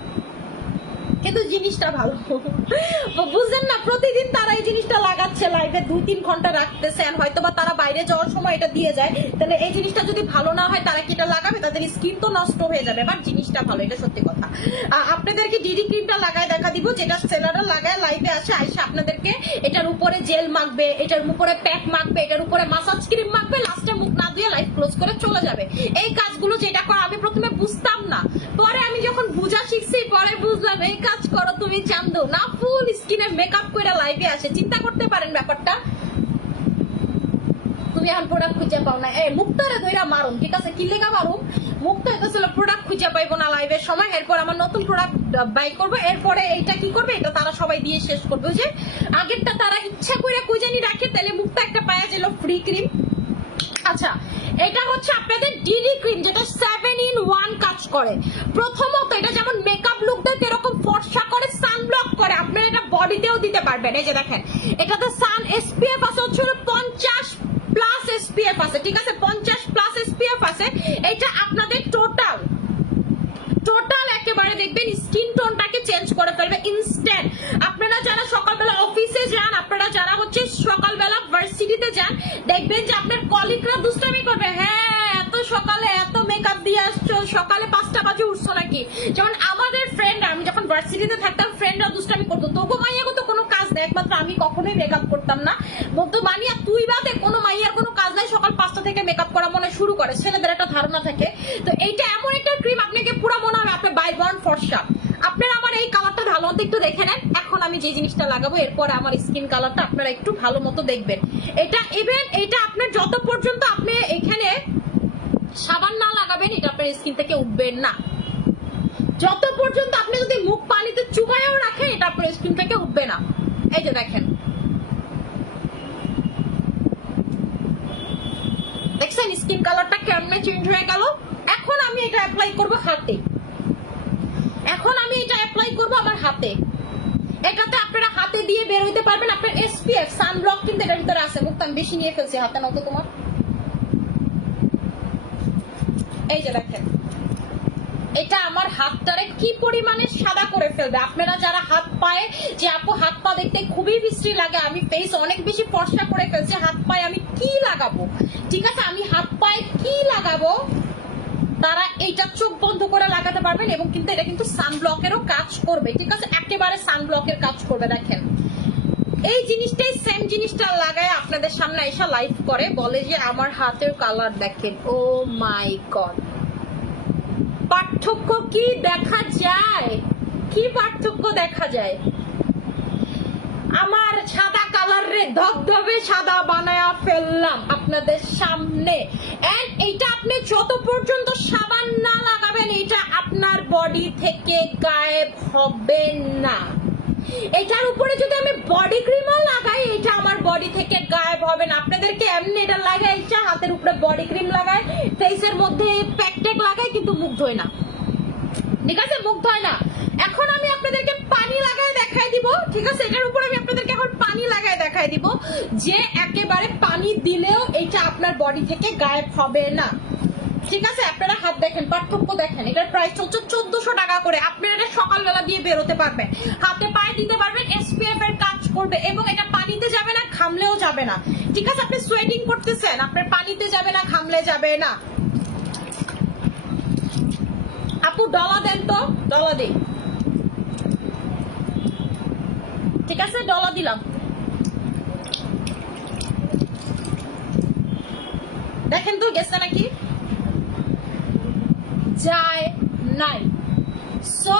কিন্তু জিনিসটা ভালো, বুঝলেন না? প্রতিদিন তারা এই জিনিসটা লাগাচ্ছে লাইভে, 2-3 ঘন্টা রাখতেছে, হয়তো বা তারা বাইরে যাওয়ার সময় এটা দিয়ে যায়। তাহলে এই জিনিসটা যদি ভালো না হয়, তারা কি এটা লাগাবে? তাদের স্কিন তো নষ্ট হয়ে যাবে। বাট জিনিসটা ভালো, এটা সত্যি কথা। আপনাদেরকে ডিডি ক্রিমটা লাগায় দেখা দিব, যেটা সেলাররা লাগায় লাইভে আসে, আইসা আপনাদেরকে এটার উপরে জেল মাখবে, এটার উপরে প্যাক মাখবে, এটার উপরে মাসাজ ক্রিম মাখবে, লাস্টে মুখ না দিয়ে লাইভ ক্লোজ করে চলে যাবে। এই কাজগুলো যেটা করা আমি প্রথমে বুঝতাম না, পরে আমি যখন বুঝা শিখছি, পরে বুঝলাম এই কাজ করো তুমি চান্দু না, ফুল স্কিনে মেকআপ করে লাইভে আসে। চিন্তা করতে পারেন ব্যাপারটা। তুমি এখন প্রোডাক্ট খুঁজে পাও না, এই মুক্তারে ধইরা মারুম, ঠিক আছে? কি লেগা মারুম, মুক্তা হইতেছিল প্রোডাক্ট খুঁজে পাইবো না লাইভের সময়, এরপর আমার নতুন প্রোডাক্ট বাই করবো, এরপরে এইটা কি করবে, এটা তারা সবাই দিয়ে শেষ করবে। যে আগেরটা তারা ইচ্ছা করে কই জানি রাখে, তাহলে মুক্তা একটা পায়া যেল ফ্রি ক্রিম। আচ্ছা, এটা হচ্ছে আপনাদের ডিডি ক্রিম, যেটা 7-in-1 কাজ করে। প্রথমত এটা যেমন মেকআপ লুক দেয়, এরকম ফর্সা করে, সানব্লক করে, আপনারা এটা বডিতেও দিতে পারবেন। এই যে দেখেন, এটাতে সান এসপিএফ আছে হচ্ছে 50+ এসপিএফ আছে, ঠিক আছে? 50+ এসপিএফ আছে। এটা আপনাদের টোটাল একেবারে দেখবেন স্কিন টোনটাকে চেঞ্জ করে ফেলবে ইনস্ট্যান্ট। আপনারা যারা সকালবেলা অফিসে যান, আপনারা যারা হচ্ছে সকালবেলা ভার্সিটিতে যান, দেখবেন যে আপনার কলিগরা দুষ্টামি করবে, হ্যাঁ এত সকালে এত মেকআপ দিয়ে আসছো, সকালে 5টা বাজে উঠছো নাকি? যেমন আমাদের ফ্রেন্ড, আমি যখন ভার্সিটিতে থাকতাম, ফ্রেন্ডরা দুষ্টামি করতো, তোকে মাইয়াকে তো কোনো কাজ নেই, একমাত্র আমি কখনোই মেকআপ করতাম না, বলতো মানিয়া তুই বাদে কোনো মাইয়ার কোনো কাজ নাই, সকাল 5টা থেকে মেকআপ করা মনে শুরু করে, ছেলেদের একটা ধারণা থাকে। তো এইটা এমন একটা ক্রিম, আপনাকে পুরো মনে হবে আপনি বাই ওয়ান ফর্সা। আপনারা আমার এই কালারটা ভালো মতো একটু দেখে নেন। এখন আমি যে জিনিসটা লাগাবো, এরপরে আমার স্কিন কালারটা আপনারা একটু ভালো মতো দেখবেন। এটা ইভেন এটা আপনার যত পর্যন্ত আপনি এখানে সাবান না লাগাবেন, এটা আপনার উঠবে না। যত পর্যন্ত আপনি যদি মুখ পানিতে চুবাইও রাখেন এটা আপনার স্কিন থেকে উঠবে না। এই যে দেখেন, দেখছেন স্কিন কালারটা কেমনে চেঞ্জ হয়ে গেল। এখন আমি এটা অ্যাপ্লাই করব হাতে, এখন আমি এটা অ্যাপ্লাই করব আমার হাতে। এটাতে আপনারা হাতে দিয়ে বের হইতে পারবেন। আপনার এসপিএফ সানব্লক কিন্তু এটার ভিতরে আছে। মুখটা আমি বেশি নিয়ে ফেলছি, হাতে নাও তো তোমার। এই যে দেখেন, এটা আমার হাতটারে কি পরিমাণে সাদা করে ফেলবে। আপনারা যারা হাত পায়ে যে আপু হাত পা দেখতে খুবই বিশ্রী লাগে, আমি ফেস অনেক বেশি ফর্সা করে ফেলছি, হাত পায়ে আমি কি লাগাবো, ঠিক আছে আমি হাত পায়ে কি লাগাবো, তারা এইটা চোখ বন্ধ করে লাগাতে পারবেন। এবং কিন্তু এটা কিন্তু সানব্লকেরও কাজ করবে, ঠিক আছে, একেবারে সানব্লকের কাজ করবে। দেখেন এই জিনিসটাই সেম জিনিসটা লাগায় আপনাদের সামনে এসে লাইভ করে, বলে যে আমার হাতের কালার দেখেন। ও মাই গড, পার্থক্য কি দেখা যায়, কি পার্থক্য দেখা যায়। আমার সাদা কালার রে ধবধবে সাদা বানায়া ফেললাম আপনাদের সামনে। এন্ড এইটা আপনি যত পর্যন্ত সাবান না লাগাবেন এটা আপনার বডি থেকে গায়েব হবে না। এটার উপরে যদি আমি বডি ক্রিমও লাগাই এটা আমার বডি থেকে গায়েব হবে না। আপনাদেরকে এমনি এটা লাগাই, ইচ্ছা হাতের উপরে বডি ক্রিম লাগায়, ফেসের মধ্যে প্যাকটেক লাগায়, কিন্তু মুখ ধোয় না, ঠিক আছে, মুখ ধোয় না। এখন আমি আপনাদেরকে পানি লাগায় দেখাই দিব, ঠিক আছে, এটার উপর আমি আপনাদেরকে এখন পানি লাগায় দেখাই দিব যে একেবারে পানি দিলেও এটা আপনার বডি থেকে গায়েব হবে না, ঠিক আছে। আপনারা হাত দেখেন, পার্থক্য দেখেন। এটার প্রাইস চলছে 1400 টাকা করে। আপনারা এটা সকালবেলা দিয়ে বেরোতে পারবেন, হাতে পায়ে দিতে পারবেন, এসপিএফ এর কাজ করবে এবং এটা পানিতে যাবে না, ঘামলেও যাবে না, ঠিক আছে। আপনি সোয়েটিং করতেছেন, আপনার পানিতে যাবে না, ঘামলে যাবে না। আপু ডলা দেন তো, ডলা দিই, ঠিক আছে, ডলা দিলাম। দেখেন তো গেছে নাকি, যায় নাই। সো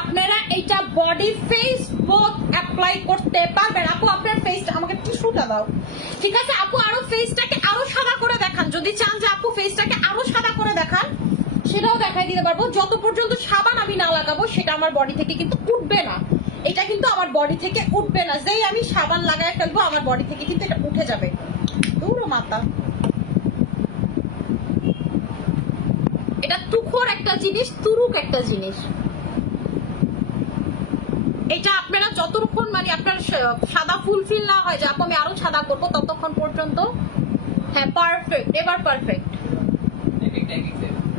আপনারা এটা বডি ফেস বোথ অ্যাপ্লাই করতে পারবেন। আপু আপনার ফেসটা আমাকে টিস্যুটা দাও, ঠিক আছে। আপু আরো ফেসটাকে আরো সাদা করে দেখান, যদি চান যে আপু ফেসটাকে আরো সাদা করে দেখান সেটাও দেখাই দিতে পারবো। যত পর্যন্ত সাবান আমি না লাগাবো সেটা আমার বডি থেকে কিন্তু উঠবে না, এটা কিন্তু আমার বডি থেকে উঠবে না। যেই আমি সাবান লাগায় ফেলবো আমার বডি থেকে কিন্তু এটা উঠে যাবে। দূর মাতা, এটা তুখোর একটা জিনিস, তুরুক একটা জিনিস। এটা আপনারা যতক্ষণ মানে আপনার সাদা ফুলফিল না হয় যে আপু আমি আরো সাদা করবো, ততক্ষণ পর্যন্ত। হ্যাঁ পারফেক্ট, এবার পারফেক্ট।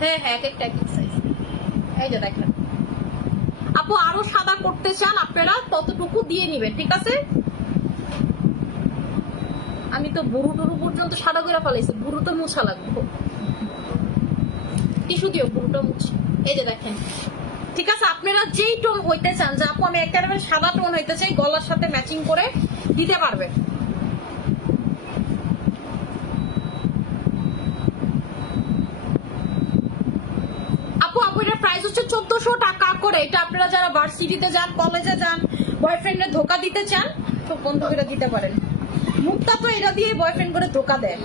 হ্যাঁ হ্যাঁ, এক একটা এক এক সাইজ। এই যে দেখেন, আপু আরো সাদা করতে চান আপনারা ততটুকু দিয়ে নিবেন, ঠিক আছে। আমি তো বুড়ো টুরু পর্যন্ত সাদা করে ফেলাইছি, বুড়ো তো মুছা লাগবে, টিস্যু দিও বুড়োটা মুছি। এই যে দেখেন, ঠিক আছে। আপনারা যেই টোন হইতে চান যে আপু আমি একেবারে সাদা টোন হইতে চাই, গলার সাথে ম্যাচিং করে দিতে পারবেন। আপু আপু এটার প্রাইস হচ্ছে 1400 টাকা করে। এটা আপনারা যারা ভার্সিটিতে যান, কলেজে যান, বয়ফ্রেন্ডের ধোকা দিতে চান তো বন্ধু করে দিতে পারেন। মুখটা তো এটা দিয়ে বয়ফ্রেন্ড করে ধোকা দেয়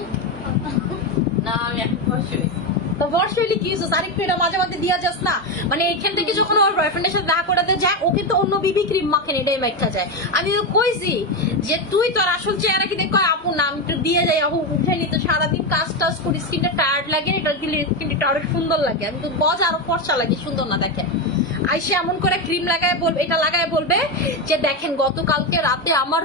না, আমি এখন খুশি হয়েছি। তো বর্ষ হইলে কি হয়েছে, আরেকটু এটা মাঝে মাঝে দিয়া যাস না। মানে এখান থেকে যখন ওর বয়ফ্রেন্ডের সাথে দেখা করাতে যায় ও কিন্তু অন্য বিবি ক্রিম মাখেন, এটাই মাখা যায়। আমি তো কইছি যে তুই তোর আসল চেহারা কি দেখো, আপু নাম একটু দিয়ে যাই, আপু উঠে নিতে সারাদিন কাজ টাজ করি, স্কিনটা টায়ার্ড লাগে, এটা দিলে স্কিনটা আরো সুন্দর লাগে। আমি তো বজ আরো ফর্সা লাগে, সুন্দর না দেখেন। আইসে এমন করে ক্রিম লাগায় বলবে, এটা লাগায় বলবে যে দেখেন গতকালকে রাতে আমার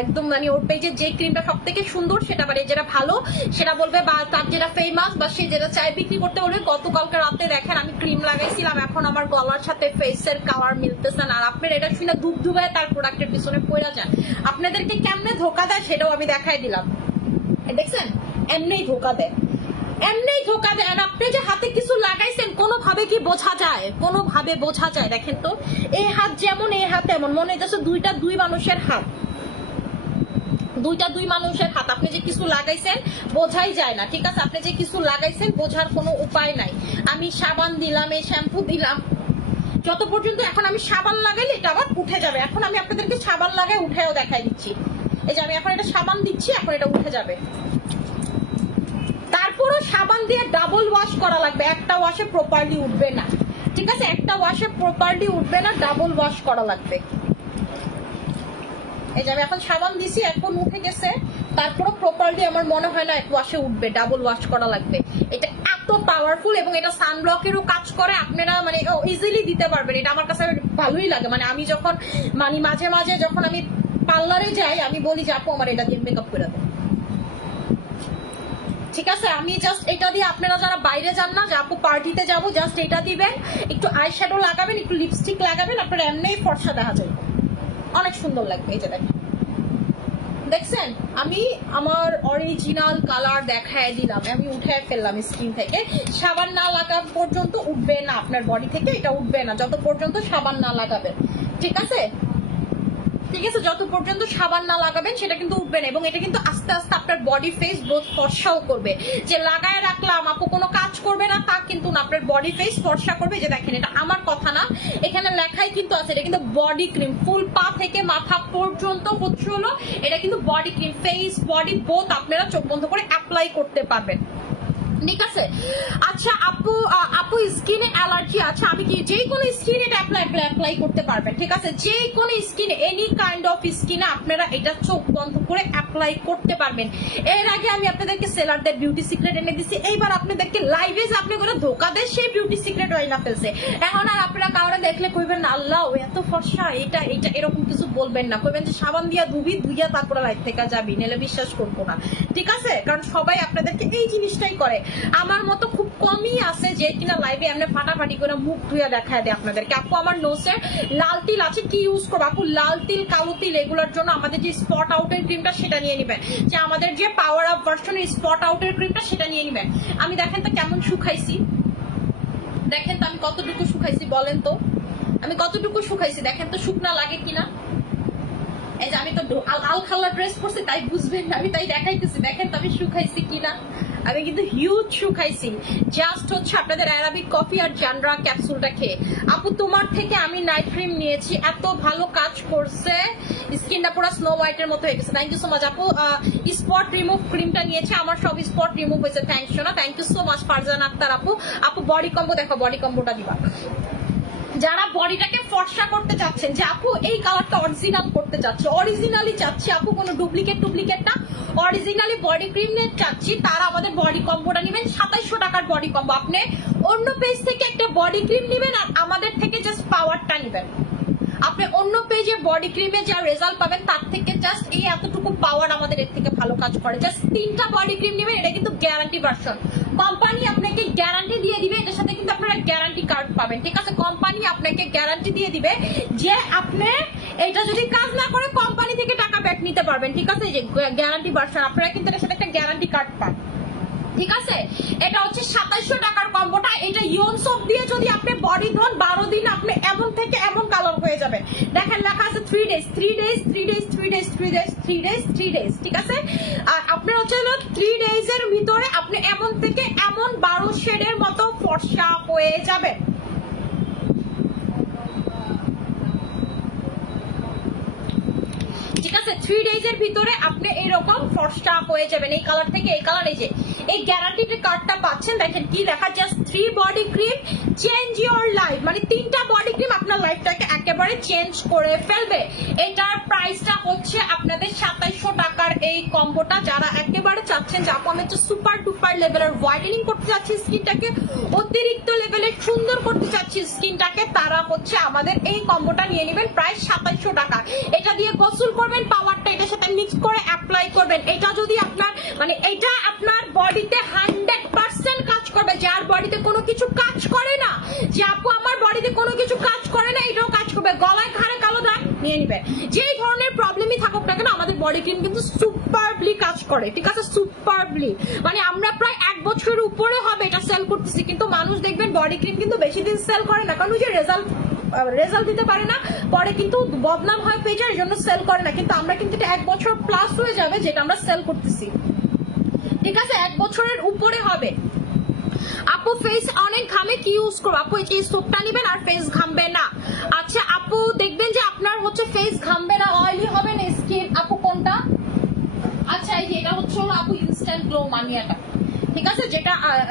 একদম মানে ওর পেজে যে ক্রিমটা সব থেকে সুন্দর সেটা মানে যেটা ভালো সেটা বলবে, বা তার যেটা ফেমাস বা সে যেটা চায় বিক্রি করতে বলবে, গতকালকে রাতে দেখেন আমি ক্রিম লাগাইছিলাম, এখন আমার গলার সাথে ফেসের কালার মিলতেছে না। আর আপনার এটা শুনে ধূপ ধুবায় তার প্রোডাক্টের পিছনে পড়া যান। আপনাদেরকে কেমনে ধোকা দেয় সেটাও আমি দেখাই দিলাম, দেখছেন এমনি ধোকা দেয়, এমনি ধোকা দেন। আপনি যে হাতে কিছু লাগাইছেন কোনোভাবে কি বোঝা যায়, কোনোভাবে বোঝা যায়। দেখেন তো এই হাত যেমন এই হাত তেমন, মনে হইতেছে দুইটা দুই মানুষের হাত, দুইটা দুই মানুষের হাত। আপনি যে কিছু লাগাইছেন বোঝাই যায় না, ঠিক আছে। আপনি যে কিছু লাগাইছেন বোঝার কোনো উপায় নাই। আমি সাবান দিলাম, এই শ্যাম্পু দিলাম, যত পর্যন্ত এখন আমি সাবান লাগাইলে এটা আবার উঠে যাবে। এখন আমি আপনাদেরকে সাবান লাগাই উঠেও দেখাই দিচ্ছি। এই যে আমি এখন এটা সাবান দিচ্ছি, এখন এটা উঠে যাবে। তারপরও সাবান দিয়ে ডাবল ওয়াশ করা লাগবে, একটা ওয়াশে প্রপারলি উঠবে না, ঠিক আছে? একটা ওয়াশে প্রপারলি উঠবে না, ডাবল ওয়াশ করা লাগবে। এই যে আমি এখন সাবান দিছি, এখন উঠে গেছে, তারপরে প্রপারলি আমার মনে হয় না এক ওয়াশে উঠবে, ডাবল ওয়াশ করা লাগবে। এটা এত পাওয়ারফুল এবং এটা সানব্লকেরও কাজ করে, আপনারা মানে ইজিলি দিতে পারবেন। এটা আমার কাছে ভালোই লাগে, মানে আমি যখন মানে মাঝে মাঝে যখন আমি পার্লারে যাই আমি বলি যে আপু আমার এটা দিয়ে মেকআপ করে দেন, ঠিক আছে? আমি জাস্ট এটা দিয়ে, আপনারা যারা বাইরে যান না যে আপু পার্টিতে যাবো, জাস্ট এটা দিবেন, একটু আই শ্যাডো লাগাবেন, একটু লিপস্টিক লাগাবেন, আপনার এমনি ফর্সা দেখা যাবে, অনেক সুন্দর লাগবে। এই যে দেখেন, দেখছেন আমি আমার অরিজিনাল কালার দেখায় দিলাম, আমি উঠে ফেললাম স্কিন থেকে। সাবান না লাগানো পর্যন্ত উঠবে না আপনার বডি থেকে, এটা উঠবে না যত পর্যন্ত সাবান না লাগাবেন, ঠিক আছে? ঠিক আছে, যত পর্যন্ত সাবান না লাগাবেন সেটা কিন্তু উঠবে না। এবং এটা কিন্তু আস্তে আস্তে আপনার বডি ফেস বোথ ফর্সাও করবে। যে লাগায় রাখলাম আপু কোনো কাজ করবে না তা কিন্তু না, আপনার বডি ফেস ফর্সা করবে। যে দেখেন, এটা আমার কথা না, এখানে লেখাই কিন্তু আছে, এটা কিন্তু বডি ক্রিম, ফুল পা থেকে মাথা পর্যন্ত হচ্ছে হলো এটা কিন্তু body cream, face body both আপনারা চোখ বন্ধ করে অ্যাপ্লাই করতে পারবেন, ঠিক আছে? আচ্ছা আপু, আপু স্কিনে অ্যালার্জি আছে, আমি কি যে কোনো স্কিনে এটা অ্যাপ্লাই করতে পারবেন, ঠিক আছে? যে কোনো স্কিনে, এনি কাইন্ড অফ স্কিনে আপনারা এটা চোখ বন্ধ করে অ্যাপ্লাই করতে পারবেন। এর আগে আমি আপনাদেরকে সেলারদের বিউটি সিক্রেট এনে দিছি, এইবার আপনাদেরকে লাইভে যে আপনি করে ধোকা দেন সেই বিউটি সিক্রেট ওই না ফেলছে। এখন আর আপনারা কাউরে দেখলে কইবেন না আল্লাহ ও এত ফর্সা, এটা এটা এরকম কিছু বলবেন না, কইবেন যে সাবান দিয়া ধুইয়া তারপরে লাইভ থেকে যাবি, নেলে বিশ্বাস করবো না, ঠিক আছে? কারণ সবাই আপনাদেরকে এই জিনিসটাই করে। আমার মতো খুব কমই আছে যে কিনা লাইভে এমনি ফাটাফাটি করে মুখ ধুইয়া দেখায় দেয় আপনাদেরকে। আপু আমার নোসের লাল তিল আছে, কি ইউজ করবো? আপু লাল তিল, কালো তিল এগুলোর জন্য আমাদের যে স্পট আউটের ক্রিমটা সেটা নিয়ে নিবেন, যে আমাদের যে পাওয়ার আপ ভার্সনের স্পট আউটের ক্রিমটা সেটা নিয়ে নিবেন। আমি দেখেন তো কেমন শুকাইছি, দেখেন তো আমি কতটুকু শুকাইছি, বলেন তো আমি কতটুকু শুকাইছি, দেখেন তো শুকনা লাগে কিনা। এই যে আমি তো আল খাল্লা ড্রেস পরছি তাই বুঝবেন না, আমি তাই দেখাইতেছি, দেখেন তো আমি শুকাইছি কিনা। আমি কিন্তু হিউজ শুকাইছি, জাস্ট হচ্ছে আপনাদের অ্যারাবিক কফি আর জানরা ক্যাপসুলটা খেয়ে। আপু তোমার থেকে আমি নাইট ক্রিম নিয়েছি, এত ভালো কাজ করছে, স্কিনটা পুরো স্নো হোয়াইটের মতো হয়ে গেছে। থ্যাংক ইউ সো মাচ আপু। স্পট রিমুভ ক্রিমটা নিয়েছে, আমার সব স্পট রিমুভ হয়েছে, থ্যাংকস সোনা, thank you so much Farjan Akter আপু। আপু বডি কম্বো দেখো, বডি কম্বোটা দিবা যারা বডিটাকে ফর্সা করতে চাচ্ছেন, যে আপু এই কালারটা অরিজিনাল করতে চাচ্ছে, অরিজিনালি চাচ্ছি আপু, কোনো ডুপ্লিকেট না, অরিজিনালি বডি ক্রিম নিয়ে চাচ্ছি, তারা আমাদের বডি কম্বোটা নেবেন। 2700 টাকার বডি কম্বো, আপনি অন্য পেজ থেকে একটা বডি ক্রিম নেবেন আর আমাদের থেকে জাস্ট পাওয়ারটা নেবেন। আপনি অন্য পেজে বডি ক্রিমে যা রেজাল্ট পাবেন তার থেকে জাস্ট এই এতটুকু পাওয়ার আমাদের এর থেকে ভালো কাজ করে। জাস্ট 3টা বডি ক্রিম নেবেন, এটা কিন্তু গ্যারান্টি ভার্সন, কোম্পানি আপনাকে গ্যারান্টি দিয়ে দিবে, এটার সাথে কিন্তু আপনারা গ্যারান্টি কার্ড পাবেন, ঠিক আছে? কোম্পানি আপনাকে গ্যারান্টি দিয়ে দিবে যে আপনি এটা যদি কাজ না করে কোম্পানি থেকে টাকা ব্যাক নিতে পারবেন, ঠিক আছে? যে গ্যারান্টি ভার্সন, আপনারা কিন্তু এটার সাথে একটা গ্যারান্টি কার্ড পান, ঠিক আছে? এটা হচ্ছে 2700 টাকার কম্বোটা। এটা ইয়নসপ দিয়ে যদি আপনি বডি ধন 12 দিন আপনি এমন থেকে এমন কালার হয়ে যাবেন। দেখেন লেখা আছে 3 days, 3 days, 3 days, 3 days, 3 days, 3 days, 3 days, ঠিক আছে? আর আপনার হচ্ছে 3 days এর ভিতরে আপনি এমন থেকে এমন 12 শেডের মতো ফর্সা হয়ে যাবেন। ঠিক আছে, 3 days এর ভিতরে আপনি এরকম ফর্সা হয়ে যাবেন, এই কালার থেকে এই কালার। এই যে এই গ্যারান্টি কার্ডটা পাচ্ছেন, দেখেন কি লেখা, just 3 body cream change your life, মানে 3টা বডি ক্রিম আপনার লাইফটাকে একেবারে চেঞ্জ করে ফেলবে। এটার প্রাইসটা হচ্ছে আপনাদের 2700 টাকার এই কম্বোটা। যারা একেবারে চাচ্ছেন যে আপু আমি একটু সুপার ডুপার লেভেলের হোয়াইটেনিং করতে চাচ্ছি স্কিনটাকে, অতিরিক্ত লেভেলের সুন্দর করতে চাচ্ছি স্কিনটাকে, তারা হচ্ছে আমাদের এই কম্বোটা নিয়ে নেবেন, প্রাইস 2700 টাকা। এটা দিয়ে গোসল করবেন, পাওয়ারটা এটার সাথে মিক্স করে অ্যাপ্লাই করবেন। এটা যদি আপনার মানে এটা আপনার বডিতে 100% কাজ করবে। যার বডিতে কোনো কিছু কাজ করে না, যে আপু আমার বডিতে কোনো কিছু কাজ করে না, এটাও কাজ করবে। গলায় ঘাড়ে কালো দাগ নিয়ে নেবেন, যেই ধরনের প্রবলেমই থাকুক না কেন আমাদের বডি ক্রিম কিন্তু সুপারবলি কাজ করে, ঠিক আছে? সুপারবলি, মানে আমরা প্রায় 1 বছরের উপরে হবে এটা সেল করতেছি, কিন্তু মানুষ দেখবেন বডি ক্রিম কিন্তু বেশি দিন সেল করে না, কারণ ওই যে রেজাল্ট দিতে পারে না, পরে কিন্তু বদনাম হয় পেজের জন্য সেল করে না। কিন্তু আমরা কিন্তু 1 বছর প্লাস হয়ে যাবে যেটা আমরা সেল করতেছি, ঠিক আছে? 1 বছরের উপরে হবে। আপু ফেস অনেক ঘামে, কি ইউজ করবো? আপু এই সোপটা নেবেন আর ফেস ঘামবে না। আচ্ছা আপু দেখবেন যে আপনার হচ্ছে ফেস ঘামবে না, অয়েলি হবে না স্কিন, আপু কোনটা? আচ্ছা এই যে এটা হচ্ছে আপু ইনস্ট্যান্ট গ্লো মানিয়াটা, ঠিক আছে,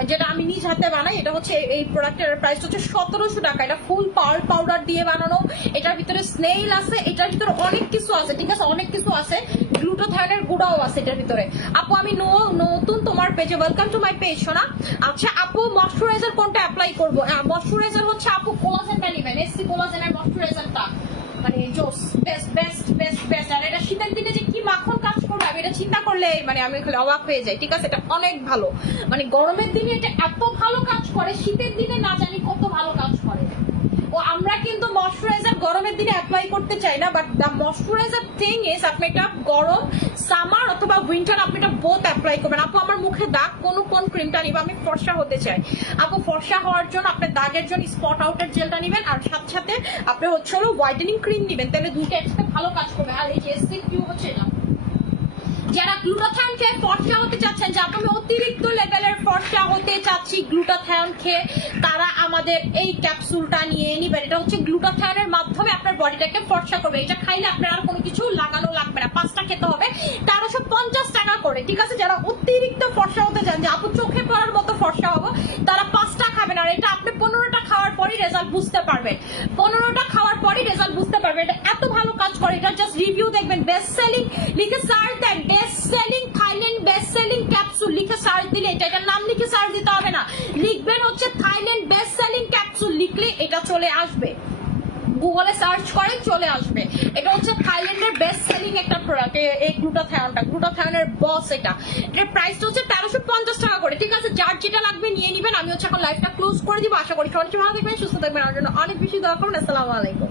যেটা আমি নিজ হাতে বানাই। এটা হচ্ছে এই প্রোডাক্টের প্রাইস হচ্ছে 1700 টাকা। এটা ফুল পার্ল পাউডার দিয়ে বানানো, এটার ভিতরে স্নেইল আছে, এটার ভিতরে অনেক কিছু আছে, ঠিক আছে, অনেক কিছু আছে, গ্লুটাথায়নের গুঁড়াও আছে এটার ভিতরে। আপু আমি নতুন তোমার পেজে, ওয়েলকাম টু মাই পেজ সোনা। আচ্ছা আপু ময়শ্চারাইজার কোনটা অ্যাপ্লাই করবো? ময়শ্চারাইজার হচ্ছে আপু কোলাজেনটা নেবেন, এসসি কোলাজেনের ময়শ্চারাইজারটা, মানে জোস, বেস্ট বেস্ট বেস্ট বেস্ট। আর এটা শীতের দিনে যে কি মাখন কাজ করবে আমি এটা চিন্তা করলে মানে আমি অবাক হয়ে যাই, ঠিক আছে। এটা অনেক ভালো, মানে গরমের দিনে এটা এত ভালো কাজ করে, শীতের দিনে না জানি কত ভালো কাজ করে। ও আমরা কিন্তু ময়শ্চারাইজার গরমের দিনে অ্যাপ্লাই করতে চাই না, but the moisturiser thing is আপনি এটা গরম সামার অথবা উইন্টার আপনি এটা বোথ অ্যাপ্লাই করবেন। আপু আমার মুখে দাগ কোন ক্রিমটা নিব? আমি ফর্সা হতে চাই আপু। ফর্সা হওয়ার জন্য আপনার দাগের জন্য স্পট আউটের জেলটা নেবেন, আর সাথে সাথে আপনি হচ্ছে হলো হোয়াইটেনিং ক্রিম নেবেন, তাহলে দুইটা একসাথে ভালো কাজ করবে। আর এই যে এসসিকিউ হচ্ছে এটা, যারা গ্লুটাথায়ন খেয়ে ফর্সা হতে চাচ্ছেন, যে আমি অতিরিক্ত লেভেলের ফর্সা হতে চাচ্ছি গ্লুটাথায়ন খেয়ে, তারা আমাদের এই ক্যাপসুলটা নিয়ে নিবেন। এটা হচ্ছে গ্লুটাথায়নের মাধ্যমে আপনার বডিটাকে ফর্সা করবে। এটা খাইলে আপনার আর কোনো কিছু লাগানো লাগবে না। 5টা খেতে হবে 1350 টাকা করে, ঠিক আছে। যারা অতিরিক্ত ফর্সা হতে চান, যে আপু চোখে পড়ার মতো ফর্সা হবো, তারা 5টা খাবেন। আর এটা আপনি 15টা খাওয়ার পরই রেজাল্ট বুঝতে পারবেন, 15টা খাওয়ার পরই রেজাল্ট বুঝতে পারবেন। এটা এত ভালো কাজ করে, এটা জাস্ট রিভিউ দেখবেন, বেস্ট সেলিং লিখে সার্চ দেন, best selling Thailand best selling capsule লিখে সার্চ দিলে, এটার নাম লিখে সার্চ দিতে হবে না, লিখবেন হচ্ছে থাইল্যান্ড বেস্ট সেলিং ক্যাপসুল, লিখলে এটা চলে আসবে, গুগলে সার্চ করে চলে আসবে। এটা হচ্ছে থাইল্যান্ডের বেস্ট সেলিং একটা প্রোডাক্ট, এই গ্লুটাথায়নের বস। এটার প্রাইসটা হচ্ছে 1350 টাকা করে, ঠিক আছে। যার যেটা লাগবে নিয়ে নিবেন। আমি হচ্ছে এখন লাইভটা ক্লোজ করে দিব। আশা করি সবাই ভালো থাকবেন, সুস্থ থাকবেন, আমার জন্য অনেক বেশি দোয়া করবেন। আসসালামু আলাইকুম।